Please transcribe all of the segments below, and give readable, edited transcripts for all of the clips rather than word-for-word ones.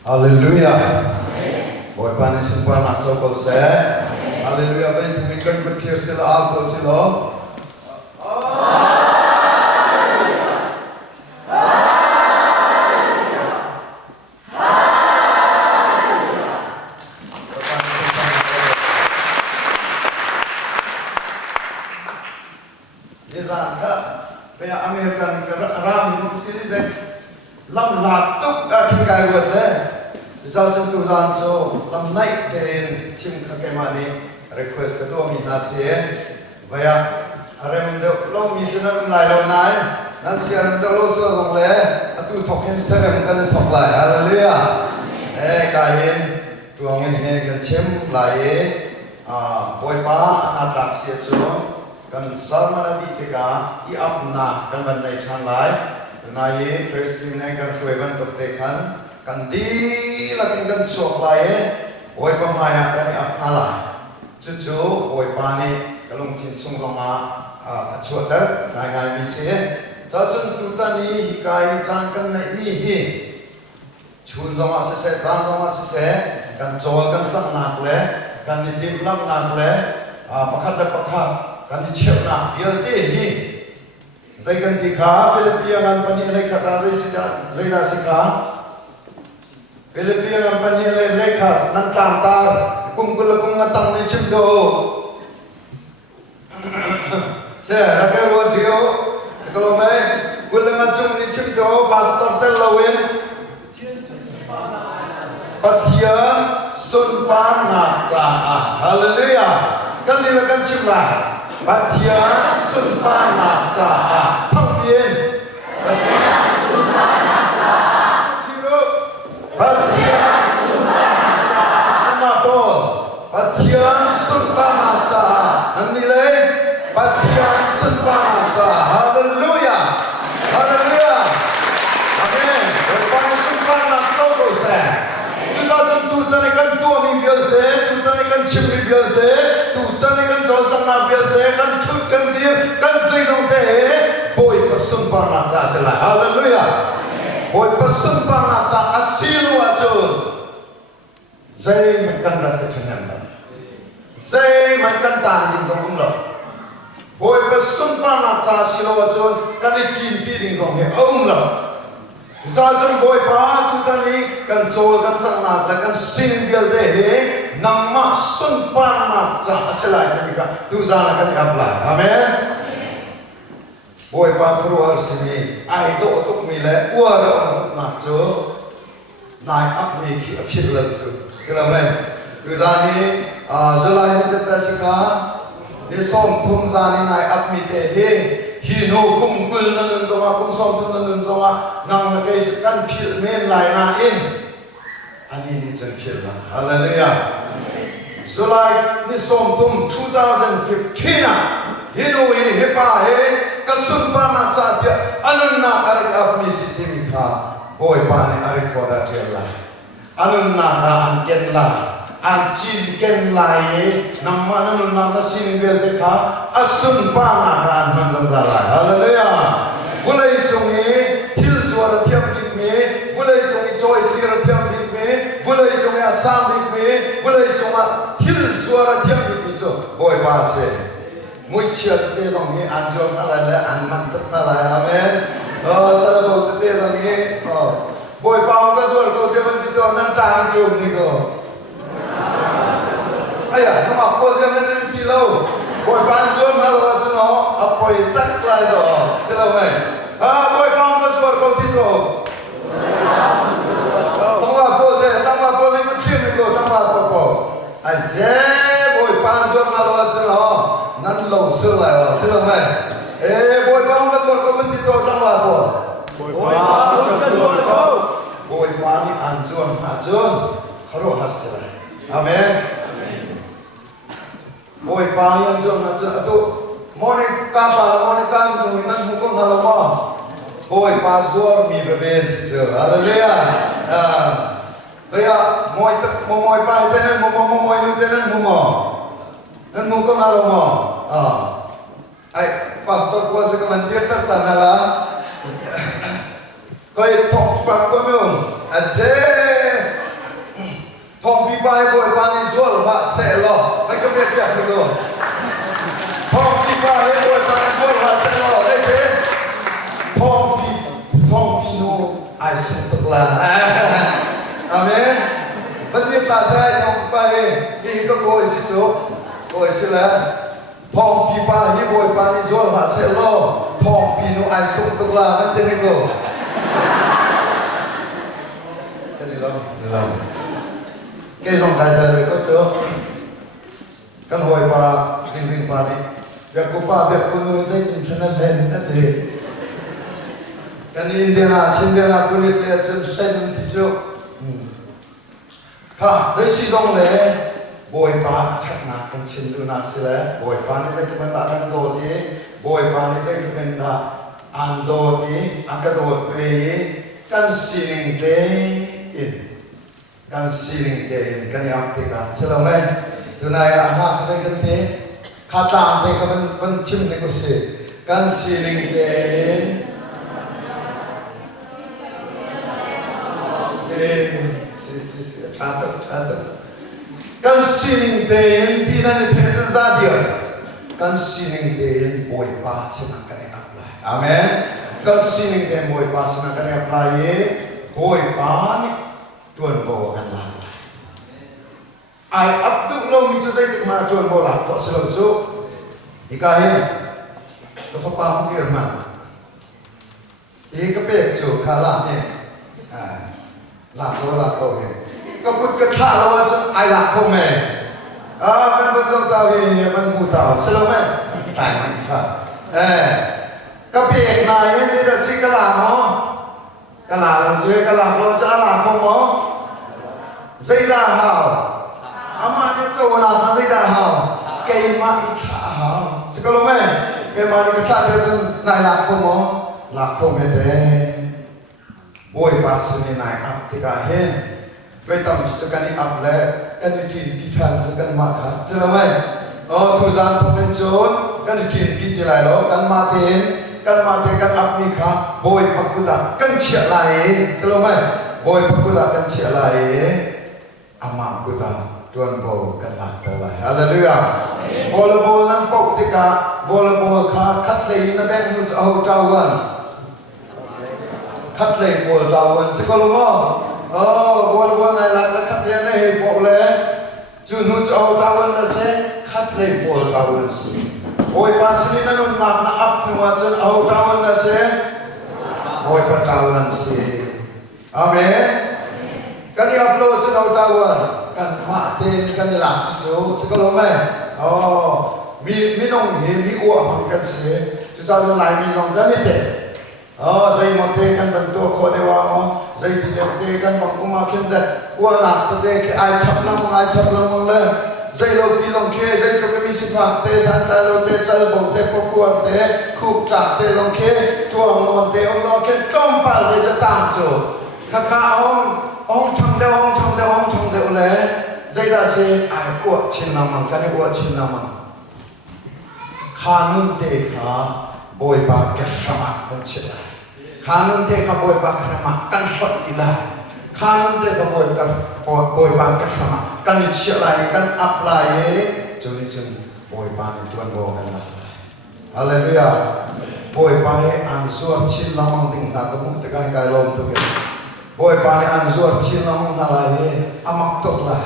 Hallelujah. Boy pan simpan nak cakap saya. Hallelujah. Ben tu mikir kutir sila aku sila. Kaya American ram mesti deh lam latuk akhir kaya buat deh. Jauh tu jangan so lam naik deh tim kakemani request ketua minasi kaya arem deh lo mijinan mulai lo naik nanti arem deh lo sudah boleh atu token serem kan tok lay haleluya kain tuangin ini kan tim lay boy pa atraksi aja kan sama nabi teka i apna kan bandai chan lai nai prestim nai kan sueban tok tekan kan di lakin kan chok lai oi pa maya kan i apna la chuchu oi pa ni kalung tin chung zonga chotar nai ngai mi se cha chung tu ta ni hikai chang kan nai mi hi chun zonga se se chang zonga se se kan chol kan chang nak le kan ni dim lam nak le pakhat le pakhat kan dicek nak biar deh saya kan dikah Filipina kan panilai kata saya dah sikah Filipina kan panilai lekat nantang tar kumpul ngatang ni cimdo saya rakyat radio sekolah mai gula ngacung ni cimdo pastor telawin patia sunpan naca haleluya kan dilakukan cimlah Batia sumpah naca pangbian Batia sumpah naca Batia sumpah naca Anapol Batia sumpah naca Nilai Batia sumpah naca haleluya haleluya amin berpang sumpah naca dosa kita tentu tanikan tua minggu deh tu tanikan cimi biar deh tu tanikan jauh biar kan thut kan dia kan seidong deh boy pesumpah naca sila haleluya boy pesumpah naca asilu ajun saya makan rasa cenderung saya makan tanding jong lo boy pesumpah naca asilu ajun kan dimpi ding jong he lo kita jom boy pa tu tani kan jol kan sang nak kan sing biar deh nama sumpah naca selai ketika tu zana kan apply amen boy pa keluar sini ai do untuk milih uara untuk naco naik up ni kipit lagi selamat tu zani zelai ni setasika ni som tum zani naik up mi teh hino kumpul nanun zonga kum som tum nanun zonga nang lakai cekan pil men lai nain ani ni jen lah haleluya Zulai ni som tum 2015 hino hi hepa he kasumpah naca dia anun na arik apmi sitim ka boy pani arik foda tiela anun na ka anken la ancin ken lai nama anun na ka sin bel dekha asumpah na ka anman la haleluya bulai chungi thil suara thiam git me bulai chungi joy thira thiam git me bulai chungi asam git me bulai chunga thil suara thiam git me cho boy pa se mui chia te dong ni anjong na lai la an man tat na lai amen cha do te dong ni boy pa ka suar ko te ban ti to nan tang chum ni ko aya no ma ko se men ni ti lo boy pa suar na lo cha no apoi tak lai do sila mai boy pa ka suar ko ti to tangwa po ni ko chim ni ko tangwa po aze boy pa suar na lo cha no nan lo sơ lại xin lỗi mày bồi bóng cái ruột có vấn đề to trong bà của bồi bóng như ăn ruột hạ ruột kharo hạt sơ lại amen bồi bóng như ăn ruột hạ ruột tu moni kapal moni kan nui nan hukum dalam mo bồi bóng ruột mi beben sih haleluya kaya moi pai tenen moi nu tenen mo dan muka malam mo, pastor kuat sekarang theater tanah kau tok pak kau aje ทองปีใบโบยปานิส่วนว่าเสลอไม่ก็เปียกๆไปก่อนทองปีใบโบยปานิส่วนว่าเสลอได้เป็นทองปีโนไอสุตกลาอาเมนบัดนี้ตาใช้ทองไปนี่ก็โกยสิจุโกยสิละทองปีใบโบยปานิส่วนว่าเสลอทองปีโนไอสุตกลามันจะนี่ก็จะนี่เราcái dòng tài đời có chưa căn hồi và dinh và đi việc của bà việc của người dây nhìn cho nên lên đó thì cái Indiana trên Indiana của người ta chân sen thì chưa ha dây xì dòng này bồi bà chắc là cái trên đường nào xí lẽ bồi bà này dây cho mình là ăn đồ đi bồi bà này dây cho mình là ăn đồ đi ăn cái đồ về căn xì đấyกันซีริงเดนกันยามติกาเสร็จแล้วไหมดูนายอาหารใจกันเทข้าตามเด็กมันชิมในกุศลกันซีริงเดนชาดกันซีริงเดนที่นั่นเทจันซาเดียวกันซีริงเดนบอยปาสนักกันเองอัปไลอาเมนกันซีริงเดนบอยปาสนักกันเองอัปไลบอยปานี่จวนโบกันละไออับดุลลอฮ์มิจะได้มาจวนโบละก็สรุปจุอีกอย่างก็ฟ้าป่าพุ่งเกิดมันอีกก็เป็นจุดขาลาเนี่ยลาโตเองก็กุดกระชากเราจะไอหลักเขาแม่มันเป็นจงตาเองมันมูตาสรุปไหมตายมันค่ะก็เป็นนายที่จะสิกลาเนาะกลาเราเจอกลาเราจะอะไรของหมอใจดาหาวอามาเนี่ยเจ้าหน้าที่ใจดาหาวเกย์มาอิจฉาหาวสกุลแม่เกย์มาเนี่ยก็ชาเดินนายหลักของหมอหลักของเด็กบอยภาษาเนี่ยนายอับที่กาเห็นไปทำสกัดอับแล้วกันที่พิธานสกัดมาค่ะใช่ไหมทุกอย่างต้องเป็นโจรกันที่พิธีไรหรอกันมาเต็มกันมาเต็มกันอับมีค่ะบอยปักกุดากันเชี่ยไรใช่ไหมบอยปักกุดากันเชี่ยไรอามากุดาจวนโบกันหลักแต่ไรฮาเลลูยาวอลเลย์บอลนั้นปกติกาวอลเลย์บอลค่ะคัดเลยนะแบงค์นุชเอาเจ้าวันคัดเลยบอลเจ้าวันสกุลมั่งบอลบอลในหลักแล้วคัดยังไงบอกเลยจูนุชเอาเจ้าวันนั่นเองคัดเลยบอลเจ้าวันสิโอ้ยภาษานี้นั่นนุ่นมากนะอับนึกว่าจะเอาเจ้าวันนั่นเองโอ้ยพระเจ้าวันสิอาเมนกันยับโลจะเอาเจ้าวันกันมาเต็มกันหลักสิจูสกุลไหมมีน้องเห็นมีอ้วกกันเสียจะจะไล่มีน้องกันนี่เด็ใจมันเตะกันเป็นตัวโคเดวามอใจที่เด็กเตะกันมันก็มาเข้มเด็กอ้วนหนักแต่เด็กไอชับน้ำมันเลยใจเราปีลงเคใจก็มีสิฟังเตะสันตาเราเตะใจบอกเตะปกวนเตะคุกจับเตะลงเคตัวงอนเตะองค์เคจ้องปัดเลยจะตั้งโจข้าองชงเดวเลยใจดาเสียไออ้วกชินน้ำมันกันอ้วกชินน้ำมันขานุนเตะขาบอยปากแกสมัครกันเชื่อขานุนเตะขาบอยปากสมัครกันสดอีละขานุนเตะขาบอยปากแกสมัครกันเชื่อไรกันอัพไลน์จนบอยปากจวนโบกันละฮาเลลูยาบอยปากอันส่วนชินละมังติงตากมุกตะการกายลมตุกบอยปากอันส่วนชินละมังอะไรอามักตกละ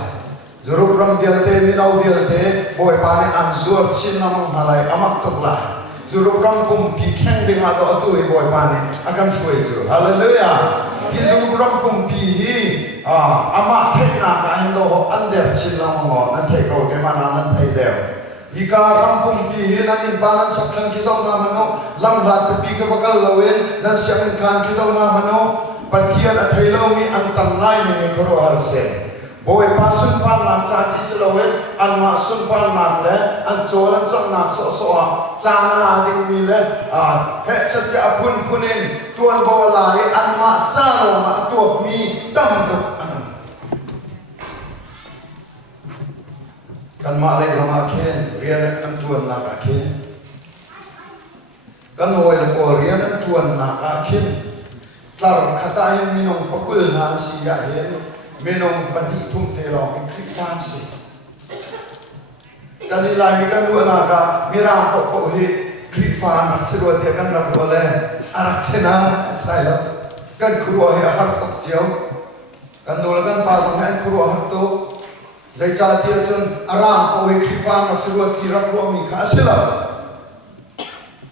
จรูปรำเบียดเตมินาเบียดเตบอยปากอันส่วนชินละมังอะไรอามักตกละจรูปรำปุ่มปีแข็งดึงมาตัวตัวบอยปากอาการช่วยจูฮาเลลูยาที่จรูปรำปุ่มปีอามาเทน่ากันโดอันเดียร์ชินละมังนั่นเทโกเกมานานั่นเทเดียวอีการรำปุ่มปีนั่นอินปานันสักครั้งกิจนามันโนลำรัดปีกบักลเวนนั่นเสียงการกิจนามันโนปัจเจียนอัฐิโลมีอันตั้งไล่ในครัวฮัลเซบอยปัสสุนพันนันจากที่สโลเวนอันมาสุนพันนันเลอันโจลันจังนักโซจานาดิมีเลเฮจัดจะพุนินตัวบอลายอันมาจาโรมาตัวมีดำดุอันกันมาเลยสมาเคนเรียนอันชวนนักเคนกันโวยโอเรียนอันชวนนักเคนตลอดขตายมีนงปกุลนานสียาเห็น menong bani thum te lo in khri fan se kan ni lai mi kan lu na ka mira ko hi khri fan se ro te kan ra ko le arak se na sai lo kan khru hi har tok chiao kan no la kan pa sang han khru har to zai cha tia chun aram ko hi khri fan se ro ti ra ko mi kha se la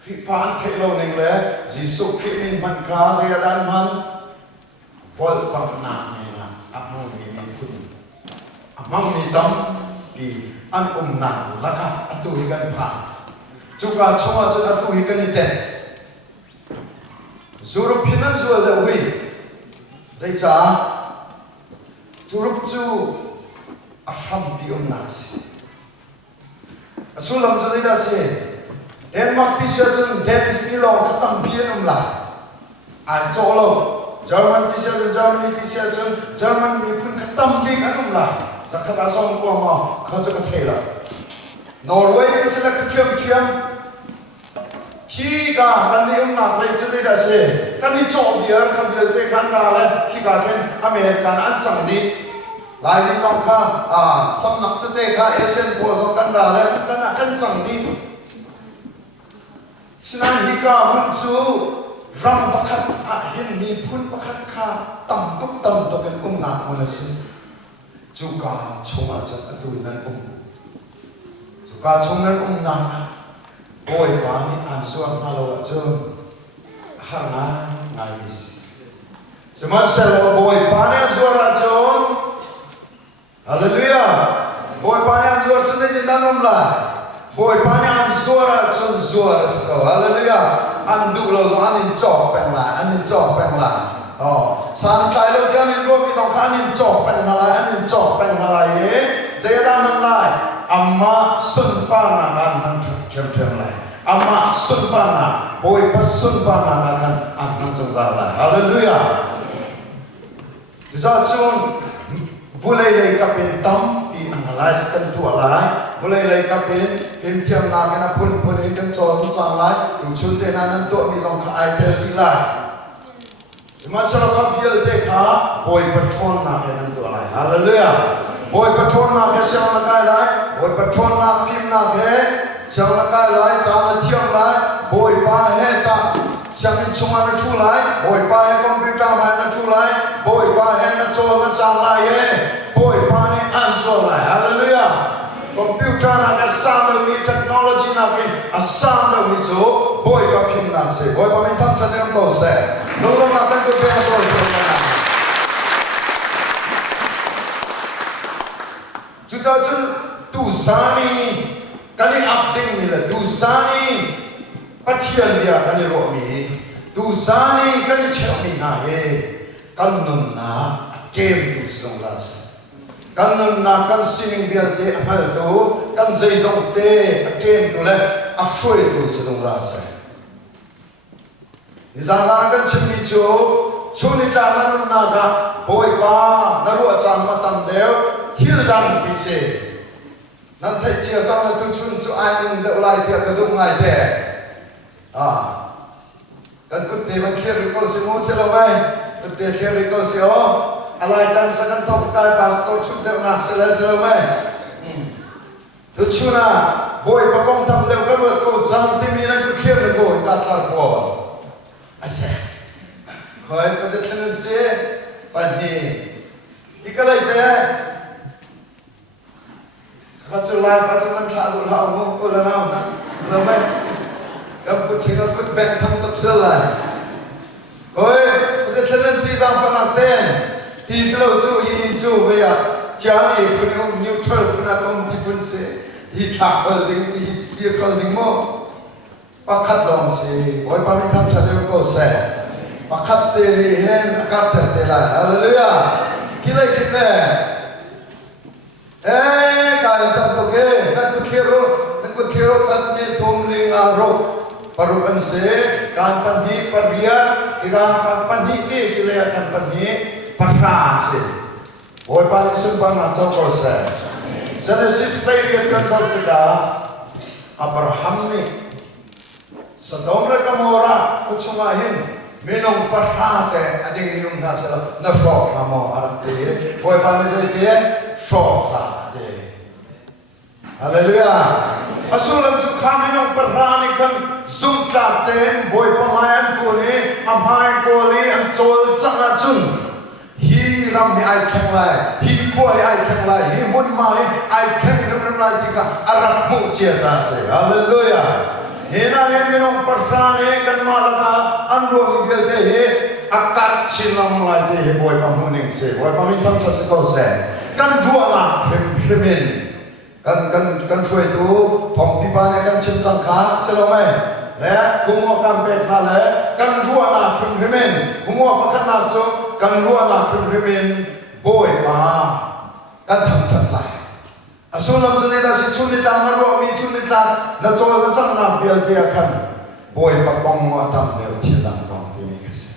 khri fan the lo ning le jisu khri min man kha zai dan man vol bang na ne na among mi kun among mi dam di an na la kha atu hi kan pha chu ka choma chu atu hi kan ni ten zurup hinan zual da hui zai cha zurup chu aham bi na si asulam chu zai da si Denmark t-shirt chun Dennis Pilong khatam pian la ai cholo German t-shirt chun Germany t-shirt chun German mi pun khatam bi anum la zakhata song ko ma khaja ka thela Norway ni sila khathiam thiam khi ka kan ni na play chu zai da se kan ni chom biar kan biar te kan ra la khi ka ken American an chang di lai ni long kha sam nak te kha Asian po so kan ra la kan chang di Sinan hika muncu ram bakat ahin mi pun bakat ka tam tuk kan nak monasi juga cuma jat atu nan juga cuma na boy kami ansuan halo jeng harna ngais semat selo boy pane ansuan rajon haleluya boy pane ansuan cendin danum lah boy pani an zuara chun zuara sako hallelujah an du lo zo an in chok peng la san kai lo kan in ro mi zong kan in chok peng la ye zeda man lai amma sun pa na kan han them lai amma sun pa na boy pa sun pa na kan an nan zong za lai hallelujah ja chun vulai lai ka pen tam pi analyze kan tu alai vulai lai ka pen phim thiam na kana phun in kan chon chang lai tu chun te na nan to mi zong kha ai te li la man sa ka piel te kha boy patron na ke nan to lai hallelujah boy patron na ke siang na kai lai boy patron na phim na ke siang na kai lai cha na thiam lai boy pa he cha siang in chung na thu lai boy pa he computer ma na thu lai boy pa he na cho na cha lai ye boy pa ne an so lai hallelujah computer na ka sound mi technology na ke a sound mi cho boy pa phim na se boy pa min tham chan ko se no na tan ko pe ko se na chu cha chu tu sani kali update mi la tu sani pathian dia kali ro mi tu sani kali chhe mi na he kan nun na jem tu song la se kan nun na kan sing bial te amal tu kan zai zong te atem tu le a shui tu song la se ni za la kan chim mi chu ni ta na nun na ga boy pa na ro chan ma tam deu thil dang ti se nan thai chia chang na tu chun chu ai ning de lai thia ka zong ngai te kan kut te man kher ko se mo se lo mai kut te kher ko se o alai jan sa kan thok kai pastor chu de na se lo mai tu chuna boy pa kong tam de ka ro ko jam ti mi na ku kher ko ka thar ko ase khoi pa se thlen se pa ni ikalai te ka chu lai ka chu man tha du la mo ko la na lo mai kam ku thina kut bek thang tak se la khoi pa se thlen si jam fa na ten ti slo chu yi chu ve ya cha ni ku ni neutral ku na kom ti pun se hi thak kal ding ti kal ding mo pa khat long se oi pa min tham cha de ko se pa khat te ni hen akat te la hallelujah kilai kite kai tam to ke kan ku khero kan ni thom ni nga ro parukan se kan pan hi paria kan pan hi ti kile kan pan hi patra se oi pa ni sun pa na chau ko se Genesis period kan sa kita Abraham ni Sodom le Gomora ko chungahin minong parhate ading minong nasa na shock na mo arate boy pani sa ite shock la de hallelujah asulam chu khaminong parhani kan zum tlate boy pamayan ko ni amay ko ni ang chol changa chun hi ram ni ai khang lai hi koi ai khang lai hi mun mai ai khang ram lai tika arak mu chia cha se hallelujah hena he minong parhane kan malaka anro mi te he akar chilam lai te he boy pamuning se boy pamin tam cha se ko se kan duala hrimin kanช่วยดูของพี่บ้านเนี่ยกันชิมตังขาเสร็จแล้วไหมและกุมวกันเป็นทะเลกันรัวนาครึ่งริมินกุมวประคันนาจงกันรัวนาครึ่งริมินโบยมากันทำจัดไรอสุนัมจุนิดาสิชุนิตานารัวมีชุนิตานาโจกันจังนาเบียลเดียกันโบยปะกองมัวตามเดียวที่หลังกองที่มีกันสิ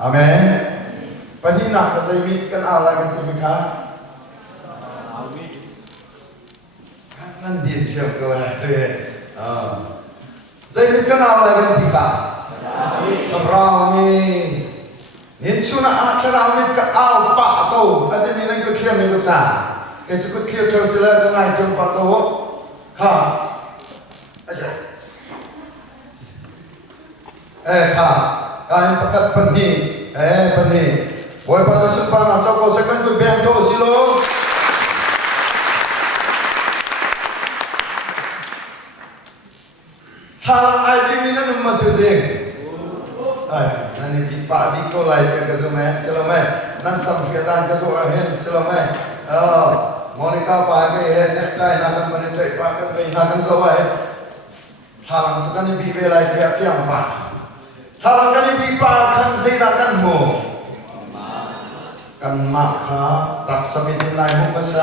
อาเมนปนินักก็จะมีกันอะไรกันที่มีค่ะนั่นดีเที่ยวกันเลยใจมิตรกันเอาอะไรกันที่กันเรามีเห็นชุนะอาชรามิตรก็เอาปะโตอันนี้นั่นก็เที่ยวนี่ก็จ้าแกจะก็เที่ยวเที่ยวเสร็จแล้วก็ไงจนปะโตค่ะอาจารย์ค่ะการประกาศปัญญ์ปัญญ์วันปัจจุบันอาจจะก็สักกันก็เบียงโตสิโลถ้าไอ้ที่มีนั่นมันตัวเองนั่นนี่ป้าดิโก้ไลฟ์กันใช่ไหมใช่ไหมนั่นสัมผัสด้านกันส่วนเห็นใช่ไหมมอนิก้าป้าก็เห็นเนี่ยใกล้นักมันเนี่ยใจป้าก็ไปนักกันส่วนถ้าหลังจากนั้นบีเวลาเดียบยังป้าถ้าหลังจากนั้นบีป้าคันเสียกันโมกันมากครับตัดสมิตินายมุขภาษ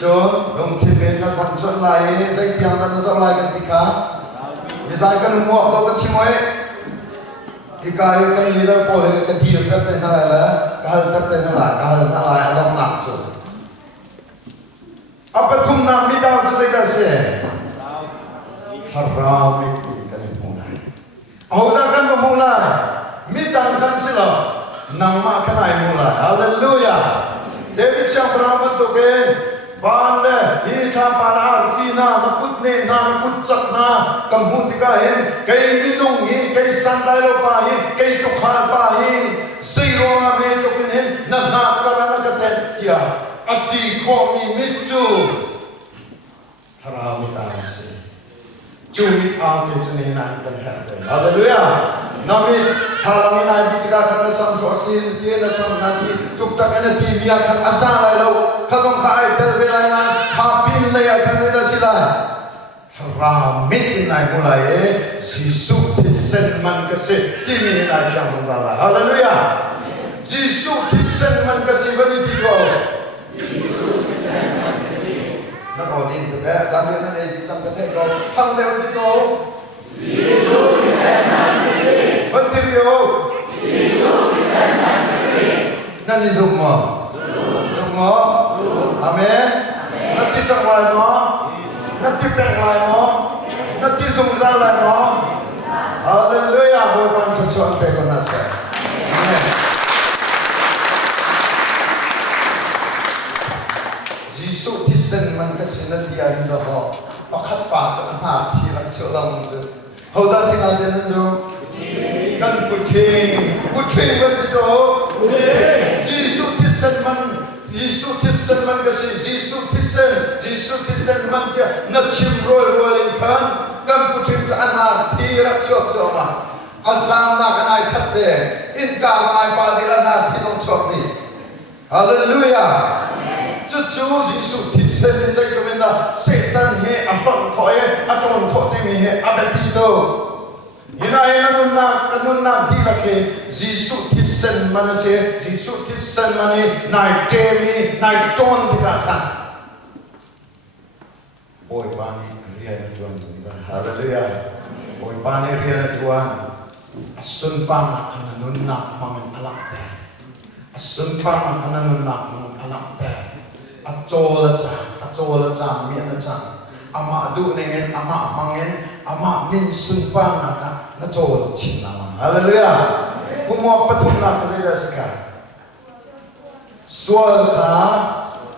จนลงที่เมนกันวันจนไหลใจเตียงนั้นจะไหลกันที่ขาดีไซน์กันหัวเราก็ชิมไว้ที่กายกันลีดเดอร์โพลกันทีมกันเป็นอะไรล่ะกันเป็นอะไรกันอะไรอันดับหนักสุดapa tuh nabi daud cerita sih haram itu kan mulai awalnya kan memulai midang kan sila nama kan ay mulai haleluya David siang beramat tuh kan Baale, ita para fina nakutne na nakutsak na kamuntikahin kay minungi kay sandalo pahi kay tukhal pahi zero nga may tukinin naghakara nagatetya at di ko mimitsu harami tayo siya Jumit ate junin ang kanherde hallelujah Nami halangin ay bitikakan na samsuatin tiyan na sam nanti tuktakan na timiyakan asalay law kasong kaay telbelay na kapin layakan na sila ramitin ay mulay Jisu tisen man kasi timinin ay siyang mungkala hallelujah Jisu tisen man kasi baniti ko Jisu tisen man kasi nakaunin ito kaya sabi na na ititsang katay ko hang dewan dito Jisu tisen man kasi Bantirio Jisu tisen man kasi Nani zugmo Zugmo Amen Nati changlay mo Nati penglay mo Nati zungzalay mo Hallelujah Boy pan chachuan peko nasa Amen Jisu tisen man kasi nandiyan daho Pakat pa sa anak Tirak chulang zi Hauda sinadin ng zi Kan kuting begitu Jisu tisen man kasi Jisu tisen man dia nachim roy kan kuting sa anak tirak chok ma asam na kanay katte inka ay padila na tilong chok ni hallelujah Cucu Jisu tisen jay kamenda setan he apang koye aton kote mi he abepido Hinahin kanun na di laki Jisu tisen man se Jisu tisen man naik temi naik ton dikakan Boy pani riyan Tuhan hallelujah Boy pani riyan Tuhan asun pa kananun na mangan alak te asun pa kananun na mangan alak te Atol cha miyan na cha ama adu nengen ama mangen ama min sun pa na ka na chol chin na Haleluya. Kumok patum nak saya sekarang. Sual ka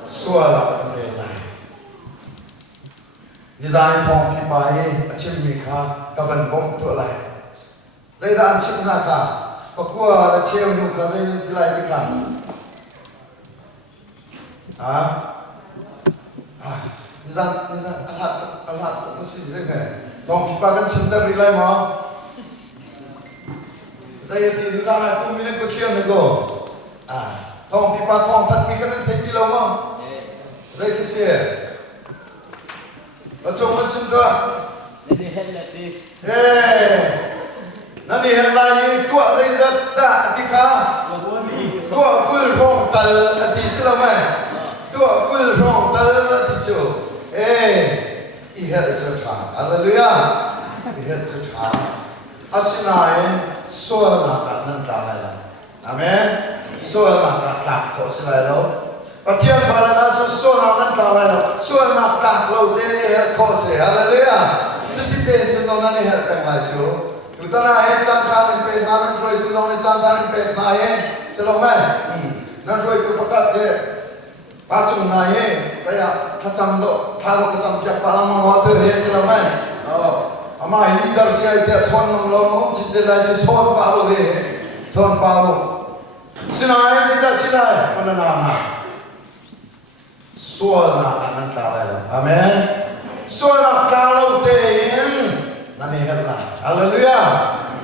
sual relai. Nizai pom pipai achim mikha kaban bom tu lai. Saya dah achim nak ka. Pakua ada cewek nu ka saya pilai di kan. Nizan alat mesti saya. Pom pipai kan cinta relai mau. Saya di sana pun minat berkian nego. Thong pipa thong thật mi cái này thấy lâu không? Dây thế xe. Ở trong bên chung cơ. Nó đi hiện lại tua dây rất đã thì khá. Tua quỷ phong tờ thì sẽ làm mày. Tua quỷ phong tờ là thì chủ. Ý hết cho thả. Hallelujah. Ý hết cho thả. Asinai xua là cả nâng ta lại là. Amen. Xua là cả khổ sẽ lại đâu. Và thiên phật là cho xua là nâng ta lại đâu. Xua là cả lâu tên này hết khổ sẽ. Hallelujah. Chứ tí tên chứ nó này hết tăng lại chú. Tụi ta là hết chăn cha lên bệt na nâng rồi tụi nó lên chăn ta lên bệt na hết. Chứ lòng mẹ. Nâng rồi tụi bác cắt thế. Bác chung na hết. Bây giờ thắt chăm độ. Thắt độ cái chăm piạc bà lăng ngó thư hết chứ lòng mẹ. Ama leader siya dia chon ng long chỉ là chỉ chon bao đi chon bao xin ai chỉ là xin ai con nào nào xua là anh ta lại rồi amen xua là cao lâu tiền là này hết là hallelujah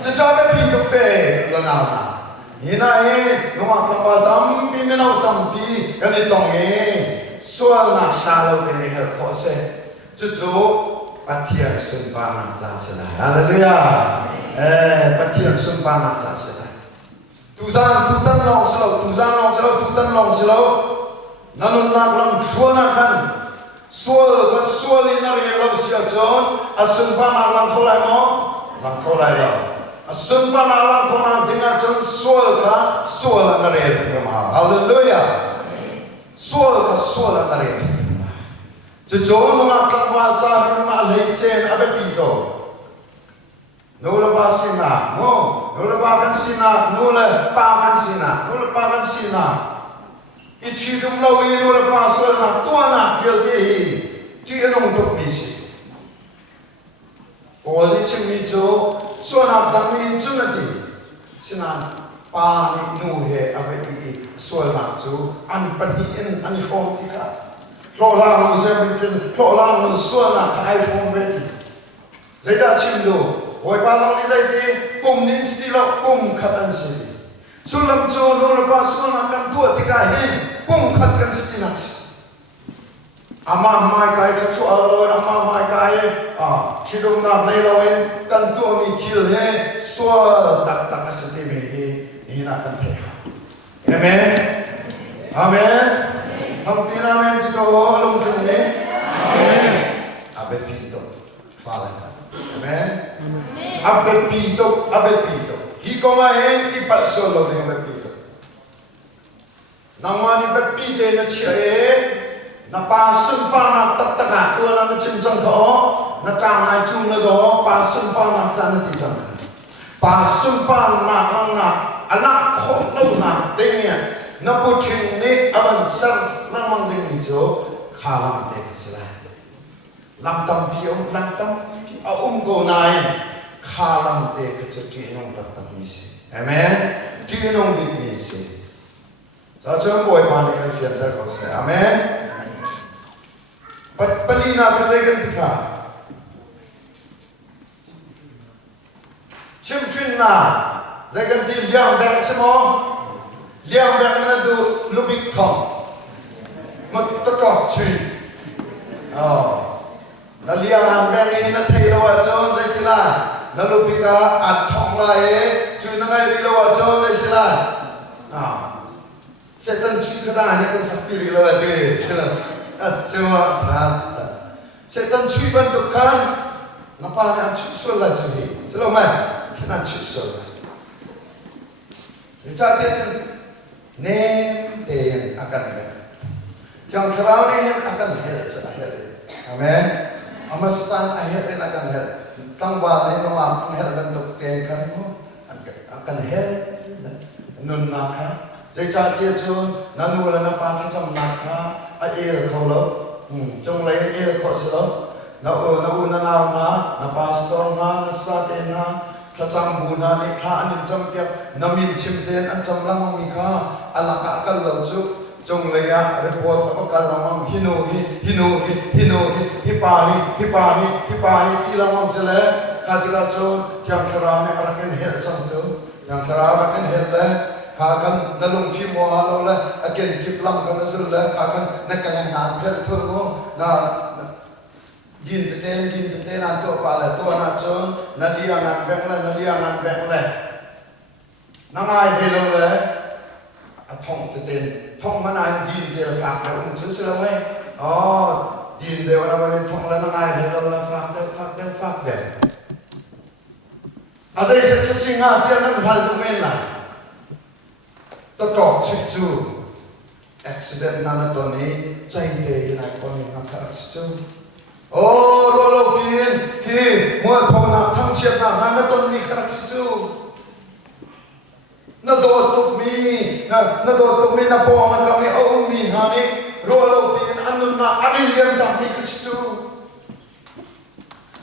chỉ cho cái pi tục về là nào nào như này nó mặc là bao tắm pi men nào tắm pi cái này tông nghe xua là cao lâu tiền này hết khó sẽ chú Phát hiện sân ba nặng ra sẽ là hallelujah. Phát hiện sân ba nặng ra sẽ là tu tân lòng sẽ lâu tu tân lòng sẽ lâu nanun nak lòng thua nak kan xua li nari lâu sẽ chọn sân ba nặng lòng khâu lại mò lòng khâu lại lâu sân ba nặng lòng khâu nặng tiếng Anh chọn xua là nari hallelujah xua là nari Chứ chỗ nó mà các hoa cha nó mà lấy trên áp pi tổ nó là ba xin à nó là ba căn xin à nó là ba căn xin à nó là ba căn xin à ít chi đúng lâu ý nó là ba số là tua nạp nhiều thế chứ nó không tục mì xí ổ đi chừng mì chỗ số nạp đăng mì chung là gì xin à ba ni nu he áp pi số nạp chỗ ăn bát đi ăn không thì cả lo lang nó xem bên lo lang nó xua là hai phong bên giấy đã chìm đồ hồi ba dòng đi giấy đi cùng nín đi lo cùng khát ăn gì xuân lâm châu nó là ba xuân là căn thua thì cả hin cùng khát căn gì nặng ama mai cái cho chúa rồi ama mai cái khi đông nam này lo em căn thua mình kill he xua đặt cái sự mình hi là căn thể amen amen Thằng tin amen chứ tôi lông chung này. Abe pito, fala. Amen. Abe pito. Hi ko nga hen ipasolo ng abe pito. Nang mani abe pito na chiye, na pasun pa na tataga tu na chimchang ko, na kanay chung na do pasun pa na chana ti chang. Pasun pa na anak ko na tingya. Nó bút chừng này anh sẵn lăng mong đình mình chỗ khá lắm để cái gì làm tâm pi ông cổ này khá lắm để cái chỗ chuyện ông đặt tập mình xí amen chuyện ông biết mình xí cho chúng bồi bàn để cái phiền đó có sẽ amen bali na cái gì cái gì cả chim chuyên na dây cái gì liang bẹt xem không liang bẹt mana tu lubik thong, mat tercok chui, na liang an bẹt ini na thay lo ajon jadi lah, na lubika at thong lah chui na ngai ri lo ajon jadi lah, setan chui kada ani kan sakti ri lo ade, cuma setan chui bentukan, napa ani chui solat chui, selalu mai, kena chui solat. Bicara tentang nem yang akan yang terawih akan akhir, amen. Amastan akhir akan akhir. Tang balik nomor akhir bentuk ten kan mo, kan hel nun na kha zai cha kia chu na nu la na pa kha cham na kha a e kho lo trong lấy e kho se lo na u na na pastor na sa te na kha cham bu na ni kha an cham pek na min chim ten an cham lang mi kha ala ka kal lo chu trong lấy a report ka kal lang hino hi pa hi ti lang se le ka ti ka chu yang khara me ara ken hel chang chu yang khara ra ken hel le ka kan na lung fi mo ha lo le again kip lam kan sul le ka kan na kan na hel thur mo na din ten an to pa le to na chu na liang an bek le na ngai de lo le a thong ten thong man an din de la phak le chu se lo mai din de wa na thong le na ngai de lo la phak de Azai se singa dia nan hal tu men la. To talk chu accident na to ni chai de na kon na thar chu. Rolo pin ki mo phom na thang chiat na to ni kharak chu. Na do tu mi na po na ka mi o mi ha ni rolo pin anun na adil yam da mi chu.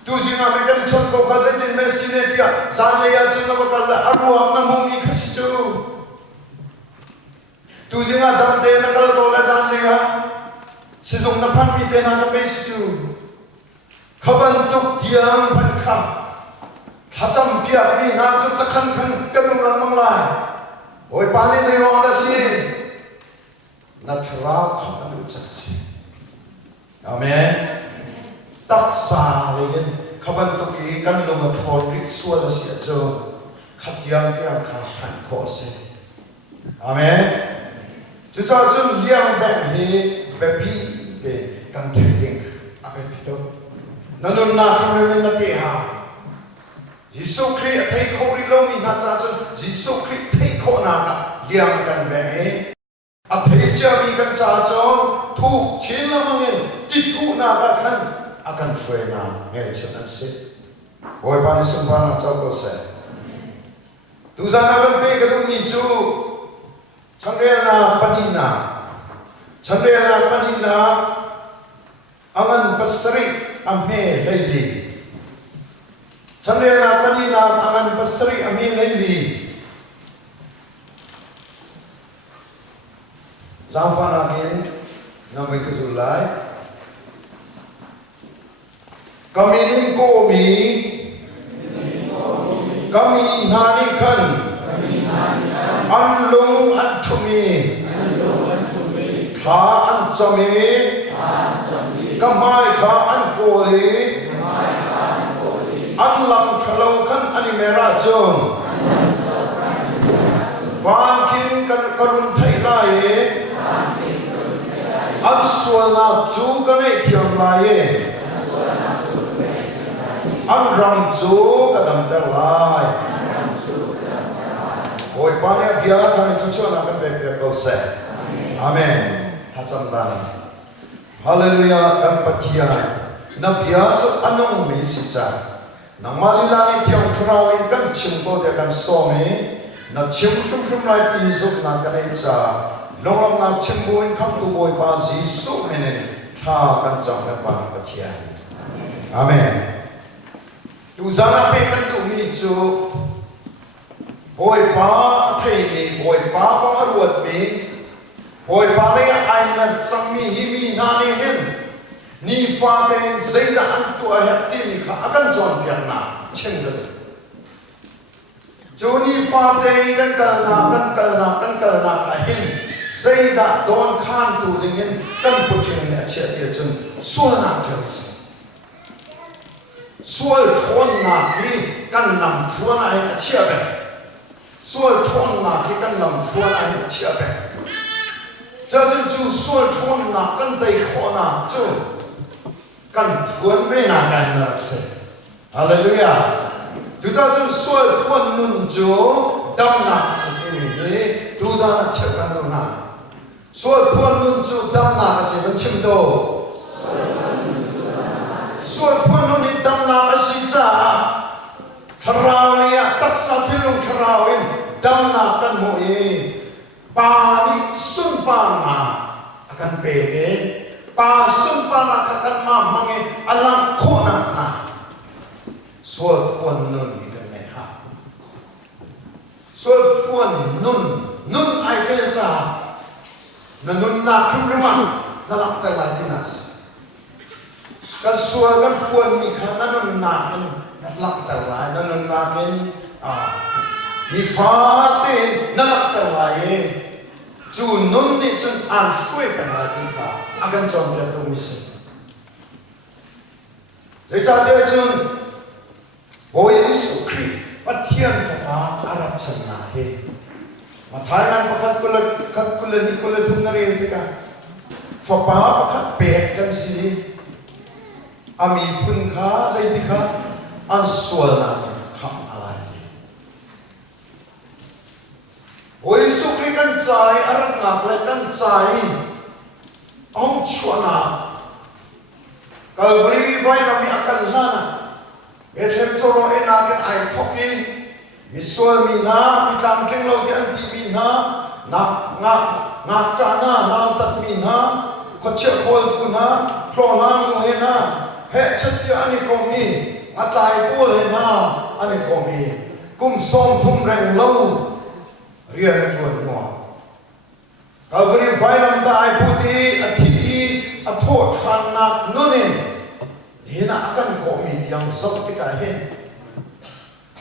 Tu singa me kan chon ko ka din me sine dia zan ya chun na bakal arwa na mumi khasi chu tu singa dam de na kal ko la zan ya sizung na phan mi de na ka pe si chu khaban tuk diam phan kha thacham pia mi na chu ta khan kan ram mang la oi pa ni sei ro da si na thra kha na chu chi amen tak sa le khaban to ki kan lo ma thor ri suwa da si cho khatyang kyang kha phan kho se amen chu cha chun liang ba hi be pi de kan theng ding a be pi to nanun na kham na te ha Jisu Christ thai kho ri lo mi na cha chun Jisu Christ thai kho na ka liang kan be he a thai cha mi kan cha cho thu chin la mangin ti thu na ka khan akan free na ngel chen se boy pa ni sum pa na cha ko se tu za na ban pe ka du mi chu changre na panina aman pasri amhe leili changre na panina aman pasri amhe leili zamfa na gen na me ka zulai Kaminim komi kami nani kan anlung antumi kha anchami kamai kha anpoli anlam thalau kan animera chon van kin kan karun thai lai aswana chu kanai thiam lai Ang ram chu kadam ta lai oi pa ne bia thang thu chu na kan be ko se amen tha cham dan hallelujah kan pathia na bia chu anong mi si cha na malila ni thiam thrau in kan chim ko de kan so me na chim shum lai ti zuk na kan ai cha long na chim bo in kham tu boy pa ji su me ne tha kan chang na pa pathia amen tu zana pe kan tu mi chu boy pa thei mi boy pa ko arwat mi boy pa le ai na sam mi hi mi na ne hen ni fa te zaida an tu a hat ti mi kha akan jon pian na chen da chu ni fa te kan ka na ka hen zaida don khan tu ding hen kan pu chen ne che ti chun suwa na chang Sual thon na ki kan nam thuan ai achia be sual thon na ki kan nam thuan ai achia be cha chu sual thon na kan dai kho na chu kan thuan ve na ka na se hallelujah chu cha chu sual thon nun chu dam na se ni ni tu za na che kan no na sual thon nun chu dam na ka se ban chim do sual thon nun dam na asi cha tharau le ya tak sa thilung tharau in pe ge pa sun pa na khakan ma mange alang khona na sual pon nun ni kan ne ha sual pon nun ai ke cha na nun na kim rima na lak ka la tinas kan sual kan pon mi kha na nun na kan lak ta la na nun na kan ni fa te na lak ta la ye chu nun ni chen an shui pa la ti ka akan chom le to mi se zai cha de chen Bố Giêsu Christ bắt thiên thọ arat chân na he mà thái nan pakhat kula ni kula thum na re ti ka fa pa pakhat pe kan si ami phun kha zai ti kha an sual na kham alai Bố Giêsu Christ kan chai arat ngak le kan chai ong chuana Calvary vai na mi akal lana Ethem choro ena ken ai thoki misol mi na mi tlam tling lo ti an ti mi na nga ta na tat mi na ko che khol tu na khlo na lu he na he chat ti ani ko mi atai ko le na ani ko mi kum som thum reng lo rian chuan no Calvary vai da ai puti athi atho than na nonin hina akan ko mi yang sok ti ka hen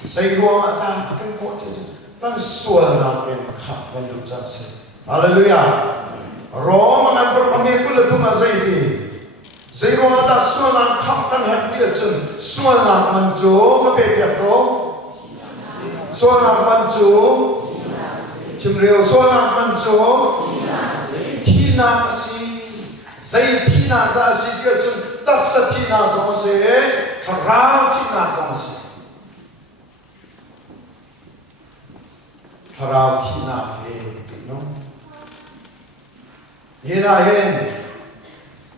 sei ruang ata akan ko ti tan sual na ken kha ban du cha se haleluya ro man per pame kul tu ma sei ti sei ruang ata sual na kha kan hat ti chen sual na man jo ka pe pya to sual na man jo chim reo sual na man jo thi na si sei thi na ta si ti chen tak sa thi na zong se tharau thi na zong se tharau thi na he no hina hen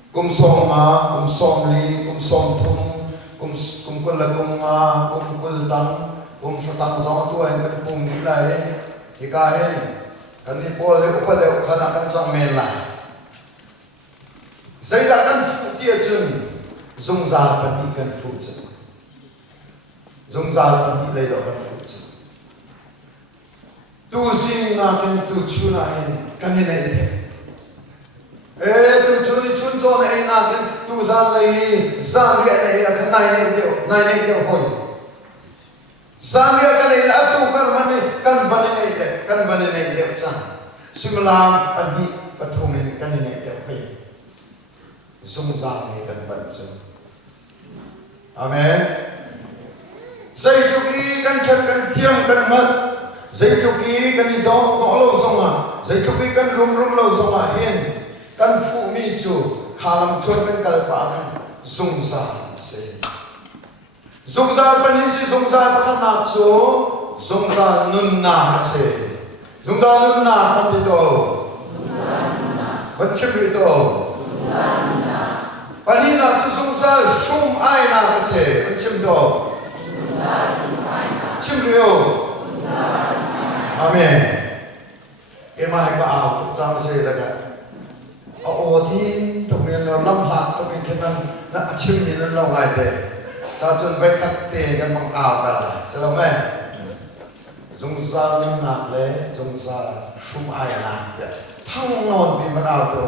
kum som li kum som thum kum kul la kum ma kum kul dang kum shotang zong tu en kan kum ni lai hi ka hen kan ni pol le ko pa le khana kan chang men la Zai da kan phụ tia chân Dung ra kan đi kan phụ chân Dung ra kan đi lấy đó kan phụ chân Tu si na kan tu chu na hen kan hi nei the tu chu ni chun cho nei na kan tu za lấy za ria nei kan nai nei deu hoi za ria kan nei la tu kan van nei deu cha simlam adi pathum ni kan hi nei deu hoi Dung ra này cần bận chân Amen Dây cho ký căn chân căn thiêng căn mật Dây cho ký căn đi đó lâu dòng à Dây cho ký căn rung lâu dòng à hiền Căn phụ mi chủ khá làm thuần căn cờ bả căn Dung ra sẽ Dung ra bên hình sĩ dung ra bà khát nạc chú Dung ra nun nà sẽ Dung ra nun nà con đi tổ Vẫn chìm đi tổ Panina tu sungsa shum ai na ka se chim do chim rio amen ema ha ka au tu cha se la ka o din to men lo lam hlat to men kenan na chim ni nan lo ngai de cha chun ve khat te kan mang au ta la se lo me sungsa nim na le sungsa shum ai na de thang non bi man au to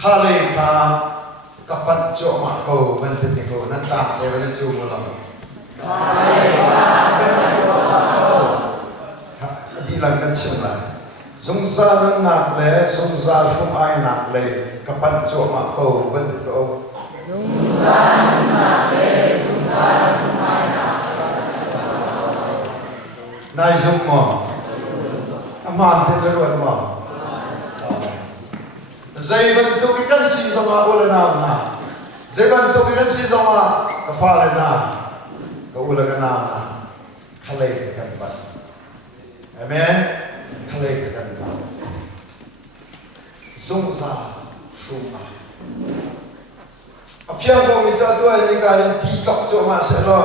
Kha lê kha kapat cho ma ko ban tin ni ko nan ta le ban chu mo lo di lang kan chen la sung sa nan nak le sung sa khum ai nak le kapat cho ma ko ban tin ko sung sa nan nak le sung sa khum ai nak nai zum mo aman tin le ro mo Zai ban tu cái căn si zong a ula na na Zai ban tu cái căn si zong a ka fa le na ka ula ka na khalai ka kan ba amen khalai ka kan ba zong za shuma a phia ko mi cha tu ai ni ka len ti kap cho ma se lo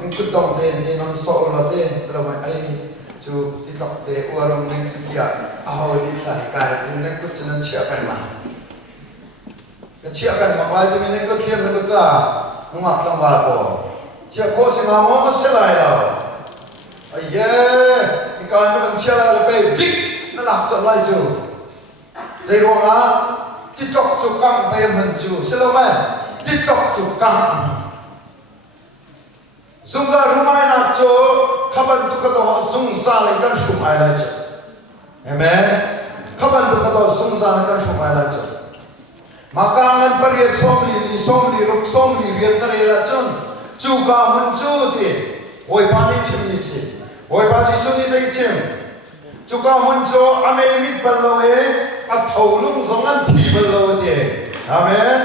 tin ku dong den ni non so lo de tra ma ai chú đi gặp để ua rong nên sự kia ao đi lại cái nên cứ cho nên chiaกันมาcái chiaกันมาไว้ที่มันก็เทียมก็จ้าน้องอักลำบากบ่เchiaโคสิมาโมเสียไรแล้วไอ้เย่อีการมันเชียร์อะไรไปวิกนั่นหลักจะไล่จูใจรวงอ่ะที่จกจุกังไปมันจูเสียแล้วไหมที่จกจุกังสงสารรู้ไหมนะจูขับรถตุกตัวสงสารกันชุ่มอะไรจูเห็นไหมขับรถตุกตัวสงสารกันชุ่มอะไรจูมาการเงินปริยัติสมลีรุกสมลีเรียนอะไรละจูจูกามันจูดิโอยปานิชิมนิสิโอยปาสิสุนิใจชิมจูกามันจูอเมมิดบัลโลเออัดเท่าลุงสองอันทีบัลโลเดอาเมน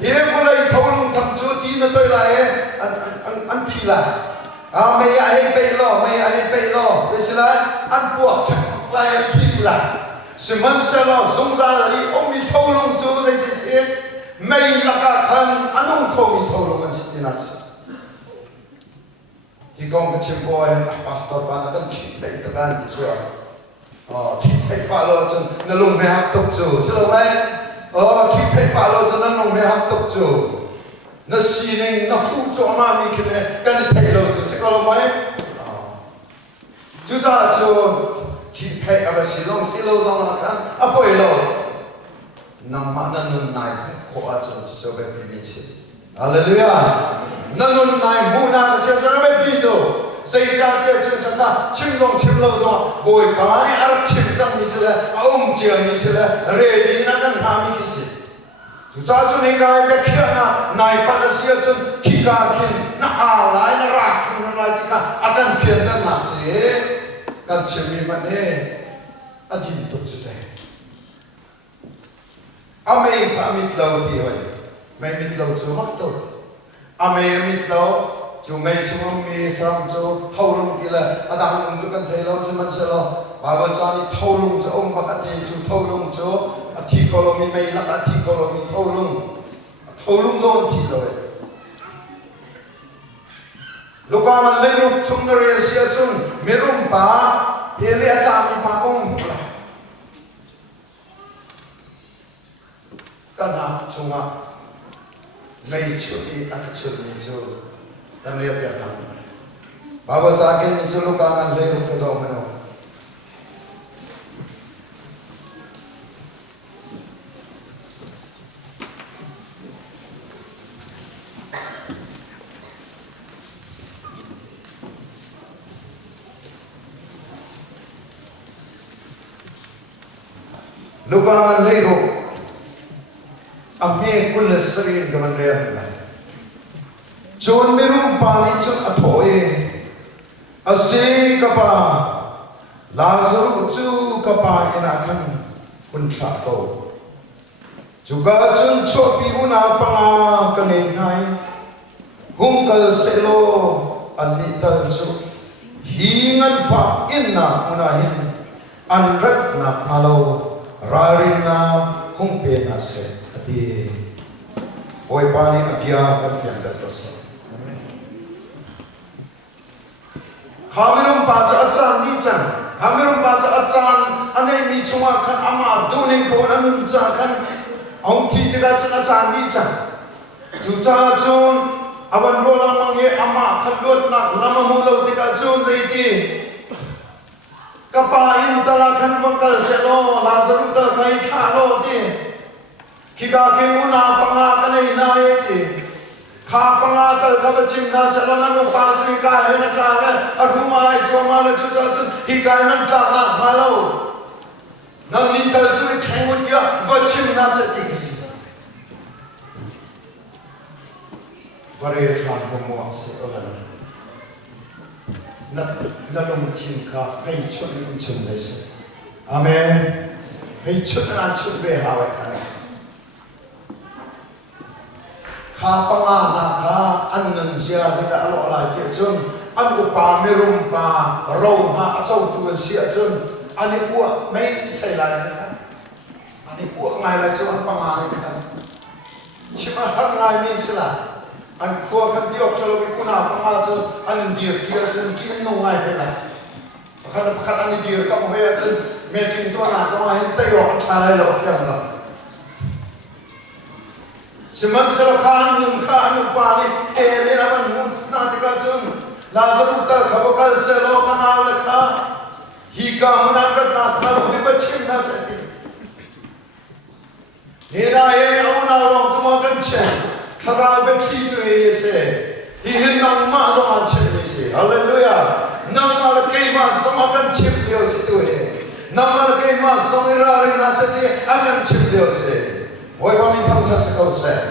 เยี่ยมเลยเท่าลุงทำจูทีนั่นตัวไรอันทีละไม่อยากให้ไปล้อไม่อยากให้ไปล้อเดี๋ยวสิละอันปวดจังไรอันทีละสิมันเสลอสงสารอีอมีเท่าลุงจูใจที่เสียไม่ลักขันอันนุ่งเขามีเท่าลุงอันสินักสิที่กองกระชิมบอยพาสตอร์ปานักันที่ไปตะการที่เจ้าที่ไปปาโลจนนั่นลงไม่หักตกจูใช่ไหมที่ไปปาโลจนนั่นลงไม่หักตกจูนั่นสีนึงนั่นฟูจอมามีขึ้นเลยกันที่ไปโลจูใช่ก็ลงไหมจูจ้าจูที่ไปอะไรสีลงสีโลจงละกันอ่ะไปโลนั่งมานั่นนุ่นนายขออาจารย์จะไปพิมิสิฮาเลลูยานั่นนุ่นนายมูนาเสียจะไม่ปีโตใส่จานเดียวจุดนั้นชิมลงชิมโลจงบอยปานี่อาร์ชิมจังมิสละอุ้มเจียมิสละเรดีนักกันพามิคิสิจุดจ้าจุดนี้กายเบคียนะนายปัสเสียจุดขี้กาขินน่าอะไรน่ารักน่าอะไรที่ข้าอาการเฟียนนั่นหนักสิกันชิมมีมันเนี่ยอดีตตุกจุดเองอเมย์พามิตรเราดีไว้ไม่มิตรเราจูฮักตัวอเมย์มิตรเราจูไม่จูมีสามจูเท่าลงกี่ละอาดังลงจูกันเทเราจะมันเสร็จแล้วบางวันจานี่เท่าลงจะอมบักตีจูเท่าลงจูอาทิโคโลมีไม่ลักอาทิโคโลมีเท่าลงจงทีเลยลูกมันเลยรูปทุ่งนเรียเสียจุนไม่รุ่มป่าเอเลียตามีปากงกันหาจุงอ่ะไม่ช่วยอักชุดไม่ช่วยกันเรียบเรียบนะบางวันจากนี้จุลูกมันเลยรูปเจ้ามันลูกมันเลยรูปอเมย์กุลสรีนกับมันเรียนนะจนไม่รู้ปานิจนอโถยอาศัยกับปาลาซารุจูกับปาอินาคันคุณชาโตจูกาจนชอบปีอุนาปังอากันเองไงหุ่งกัลเซโลอันนี้ตันจูหิงันฟ้าอินนาอุนาหินอันรักนักมาโลรารินนาหุ่งเป็นอาเซดีโอยปานิอภิยากันเพียงแต่ตัวเสข้าไม่รู้ป่าจะอาจารย์นี่จังข้าไม่รู้ป่าจะอาจารย์อันนี้มีช่วงขันอามาดูหนึ่งโบนันนุ่งจังขันองค์ที่ที่ได้จังอาจารย์นี่จังจู่จ้าจูนอาวันโรลังมังเยอามาขันรถนักลำมามูลที่ได้จูนใจดีกับป่าอินตระขันวังกัลเซโลลาซารุตระใครชาโลดีคิดว่าเกี่ยวนาปังอากันเลยนายที่ข้าปังอากันข้าพเจ้านาเสลนันลูกปังจุยกายให้นักการเลยอรุมาไอจอมาเลยจุดจุดฮิกายนั้นกันนะมาแล้วนั่นนินทาจุยแข็งวันเดียววัดชิมนาเสติกสิวารีทานหัวมัวเสียแล้วนั่นลงทิ้งข้าไฟชุดลุ่มชุดเลยสิอาเมนไฟชุดนั้นชุดเบหาไว้กันข้าปังอาณาข้าอันนั้นเสียสิ่งใดอร่อยเกี่ยจนอันอุปาไม่รุ่มปาเราหาเจ้าตัวเสียจนอันนี้พวกไม่ใส่ลายนะครับอันนี้พวกไงลายจนปังอาเนี่ยครับชิมาหันไงมีสิละอันพวกขันที่ออกจะเราไปคุณาปังอาจนอันเดียร์ที่จนกินนงไงไปละขั khát ăn đi điều các về chân mẹ trình tôi là cho anh tay họ trả lại lộc phiền lắm Simak selakan yung kaan upani ere naman mo natin ka dyan Lazarus tal kabakal selo kanal ka hika managrat natin na bibachim na sa atin hinayin ako na lang tumagan siya karabit hito ese hihin ng masaman siya ese hallelujah nang malakay mas tumagan siya Diyos ito nang malakay mas tumiraring nasa niya akan siya Diyos Ôi ba mình phong cho sự cầu sẽ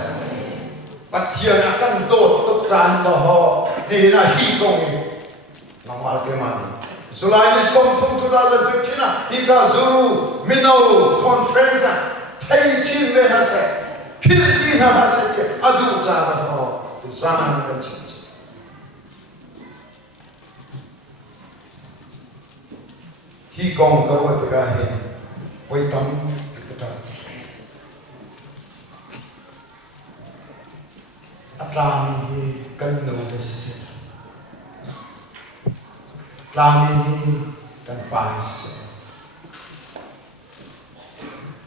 bắt thiền akan đột tục tràn vào họ để là hy công nó mà cái mà July ni som thông 2015 na ika zuru minau conference thay chin về nó sẽ Philippines nó sẽ cái adu cha họ tu sana nó cần chinh hy công cái rồi cái hệ quay tâm cái Atlami kan no se Atlami kan pa se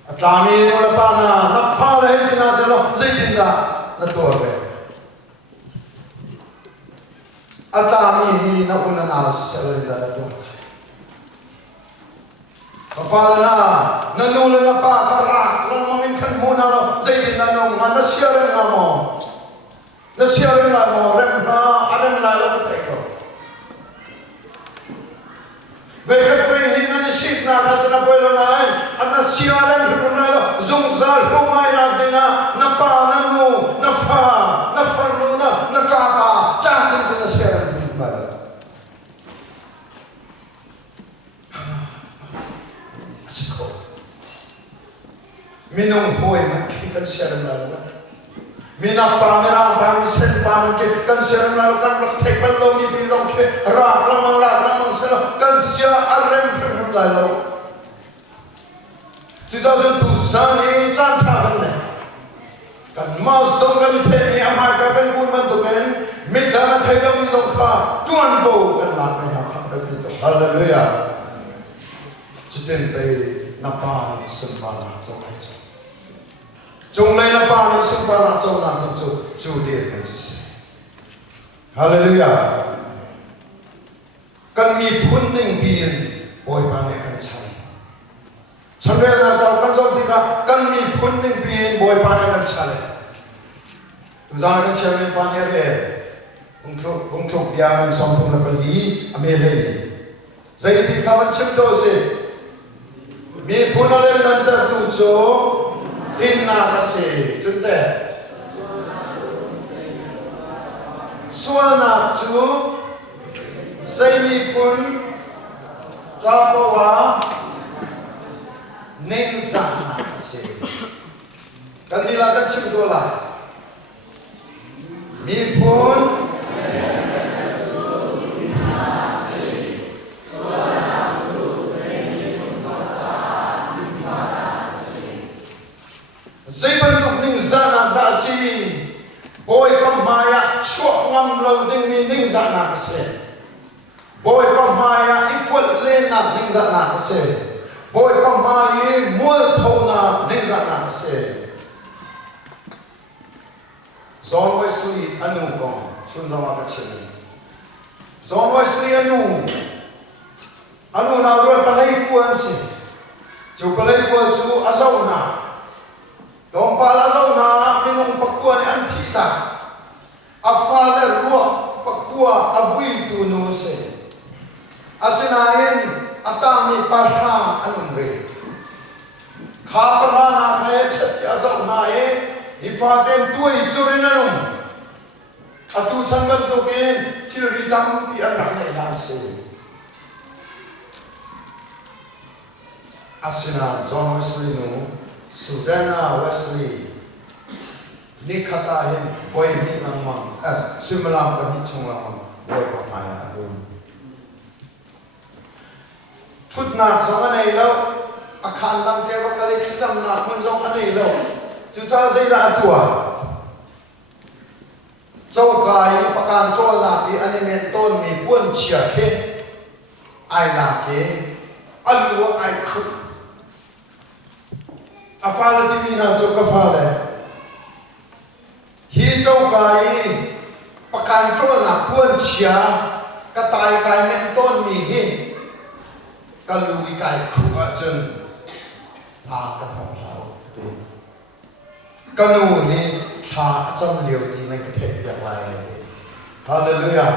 Atlami no la pa na pha le sina se lo zai din da na to re Atlami na una na se le da na to ka fa na no la pa ka ra lang mangin kan mo na lo zai din na no ma na sia re na mo nó xia lên là mò rem na ăn là nó thấy không về cái quê đi nó xịt na ta cho nó quê lo này ăn nó xia lên thì nó là dùng ra không ai làm thế nào nó pa nó ngu nó pha ngu nó cá pa cha nên cho nó xia lên mà mình không hồi mà khi cần xia lên là Mina pamerang bangsen pamen ke kan seram lalu kan raktek balong ibi long ke rak selo kan sia arem pun lalu. Jika tu sani canta kan le kan masuk kan te ni amai kan kunman tu kan midana thayam zong kha tuan bo kan la pe na kha begitu haleluya. Jiten pe napa sembala jong ai Chúng lấy nó bao nhiêu xung quanh là trong làm những chủ điện của Chúa. Hallelujah. Cần mi phun ninh biển bồi ba mẹ cần chăn. Chẳng biết là cháu cần giống thì cả cần mi phun ninh biển bồi ba mẹ cần chăn. Tôi rằng cần chăn lên ba mẹ để ông thuộc bia mình xong thông là phần lý ame lấy. Vậy thì các bạn chấm đâu gì? Mi phun lên lần đầu tu chỗ Inna kasi junte Suana chu Saimi pun Jabawa Nengzana kasi Kanila kan chimdola Mi pun Zaiban nuk ning zana da si boy pamaya chuak ngam lo ding mi ning zana se boy pamaya equal len na ning zana se boy pamaya mul thau na ning zana se John Wesley anu ko chun lawa ka chen John Wesley anu na ro palai kuan si chu palai kuan chu azau na Dong pala zau na minung pakua ni antita afala ruak pakua avui tu no se asinain atami parha anumre kha parha na khaye chat ya zau na e ifaten tuai churinanum atu chanban to ken thilri tam pi anra nei dan se asina John Wesley no Susanna Wesley Nikata hin boy ni namang as simalam kan ni chunglam boy pamaya adun thutna song anei lo akhan lam te wa kali khicham na khun song anei lo chu cha sei la tua chau kai pakan chol na ti ani men ton mi puan chia khe ai là cái alu ai khúc pha là đi mina cho cái pha này hi châu cáiประกันตัวนักวนเชียกระต่ายกายเม็ดต้นมีหินกะลุยกายคู่อาจนลากันของเรากะนูนี่ชาจำเลียวดีในกระเทยอย่างไรฮาเลลูยา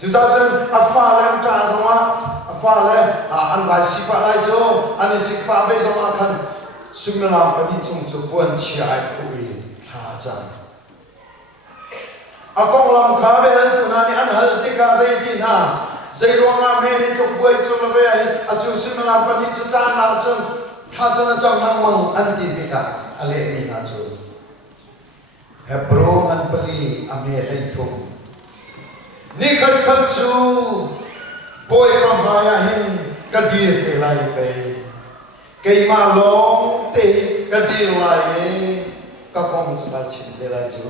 จุดอาจารย์อัฟฟาเลมตาสมาอัฟฟาเลอันไว้สิบอะไรโจอันนี้สิบไปสมาคันสุนทรปฏิจงจุกวนเชียคุยชาจังAkong lam khabe han kunani an hal tika zaidin ha zairwanga me to boy to be achu simala pani chuta na chun tha chana chang nang mang an ti tika ale mi na chu hebro an pali ame hai thum ni khat khat chu boy pamaya hin kadir te lai pe kei ma long te kadir lai ka kong chu chin te lai chu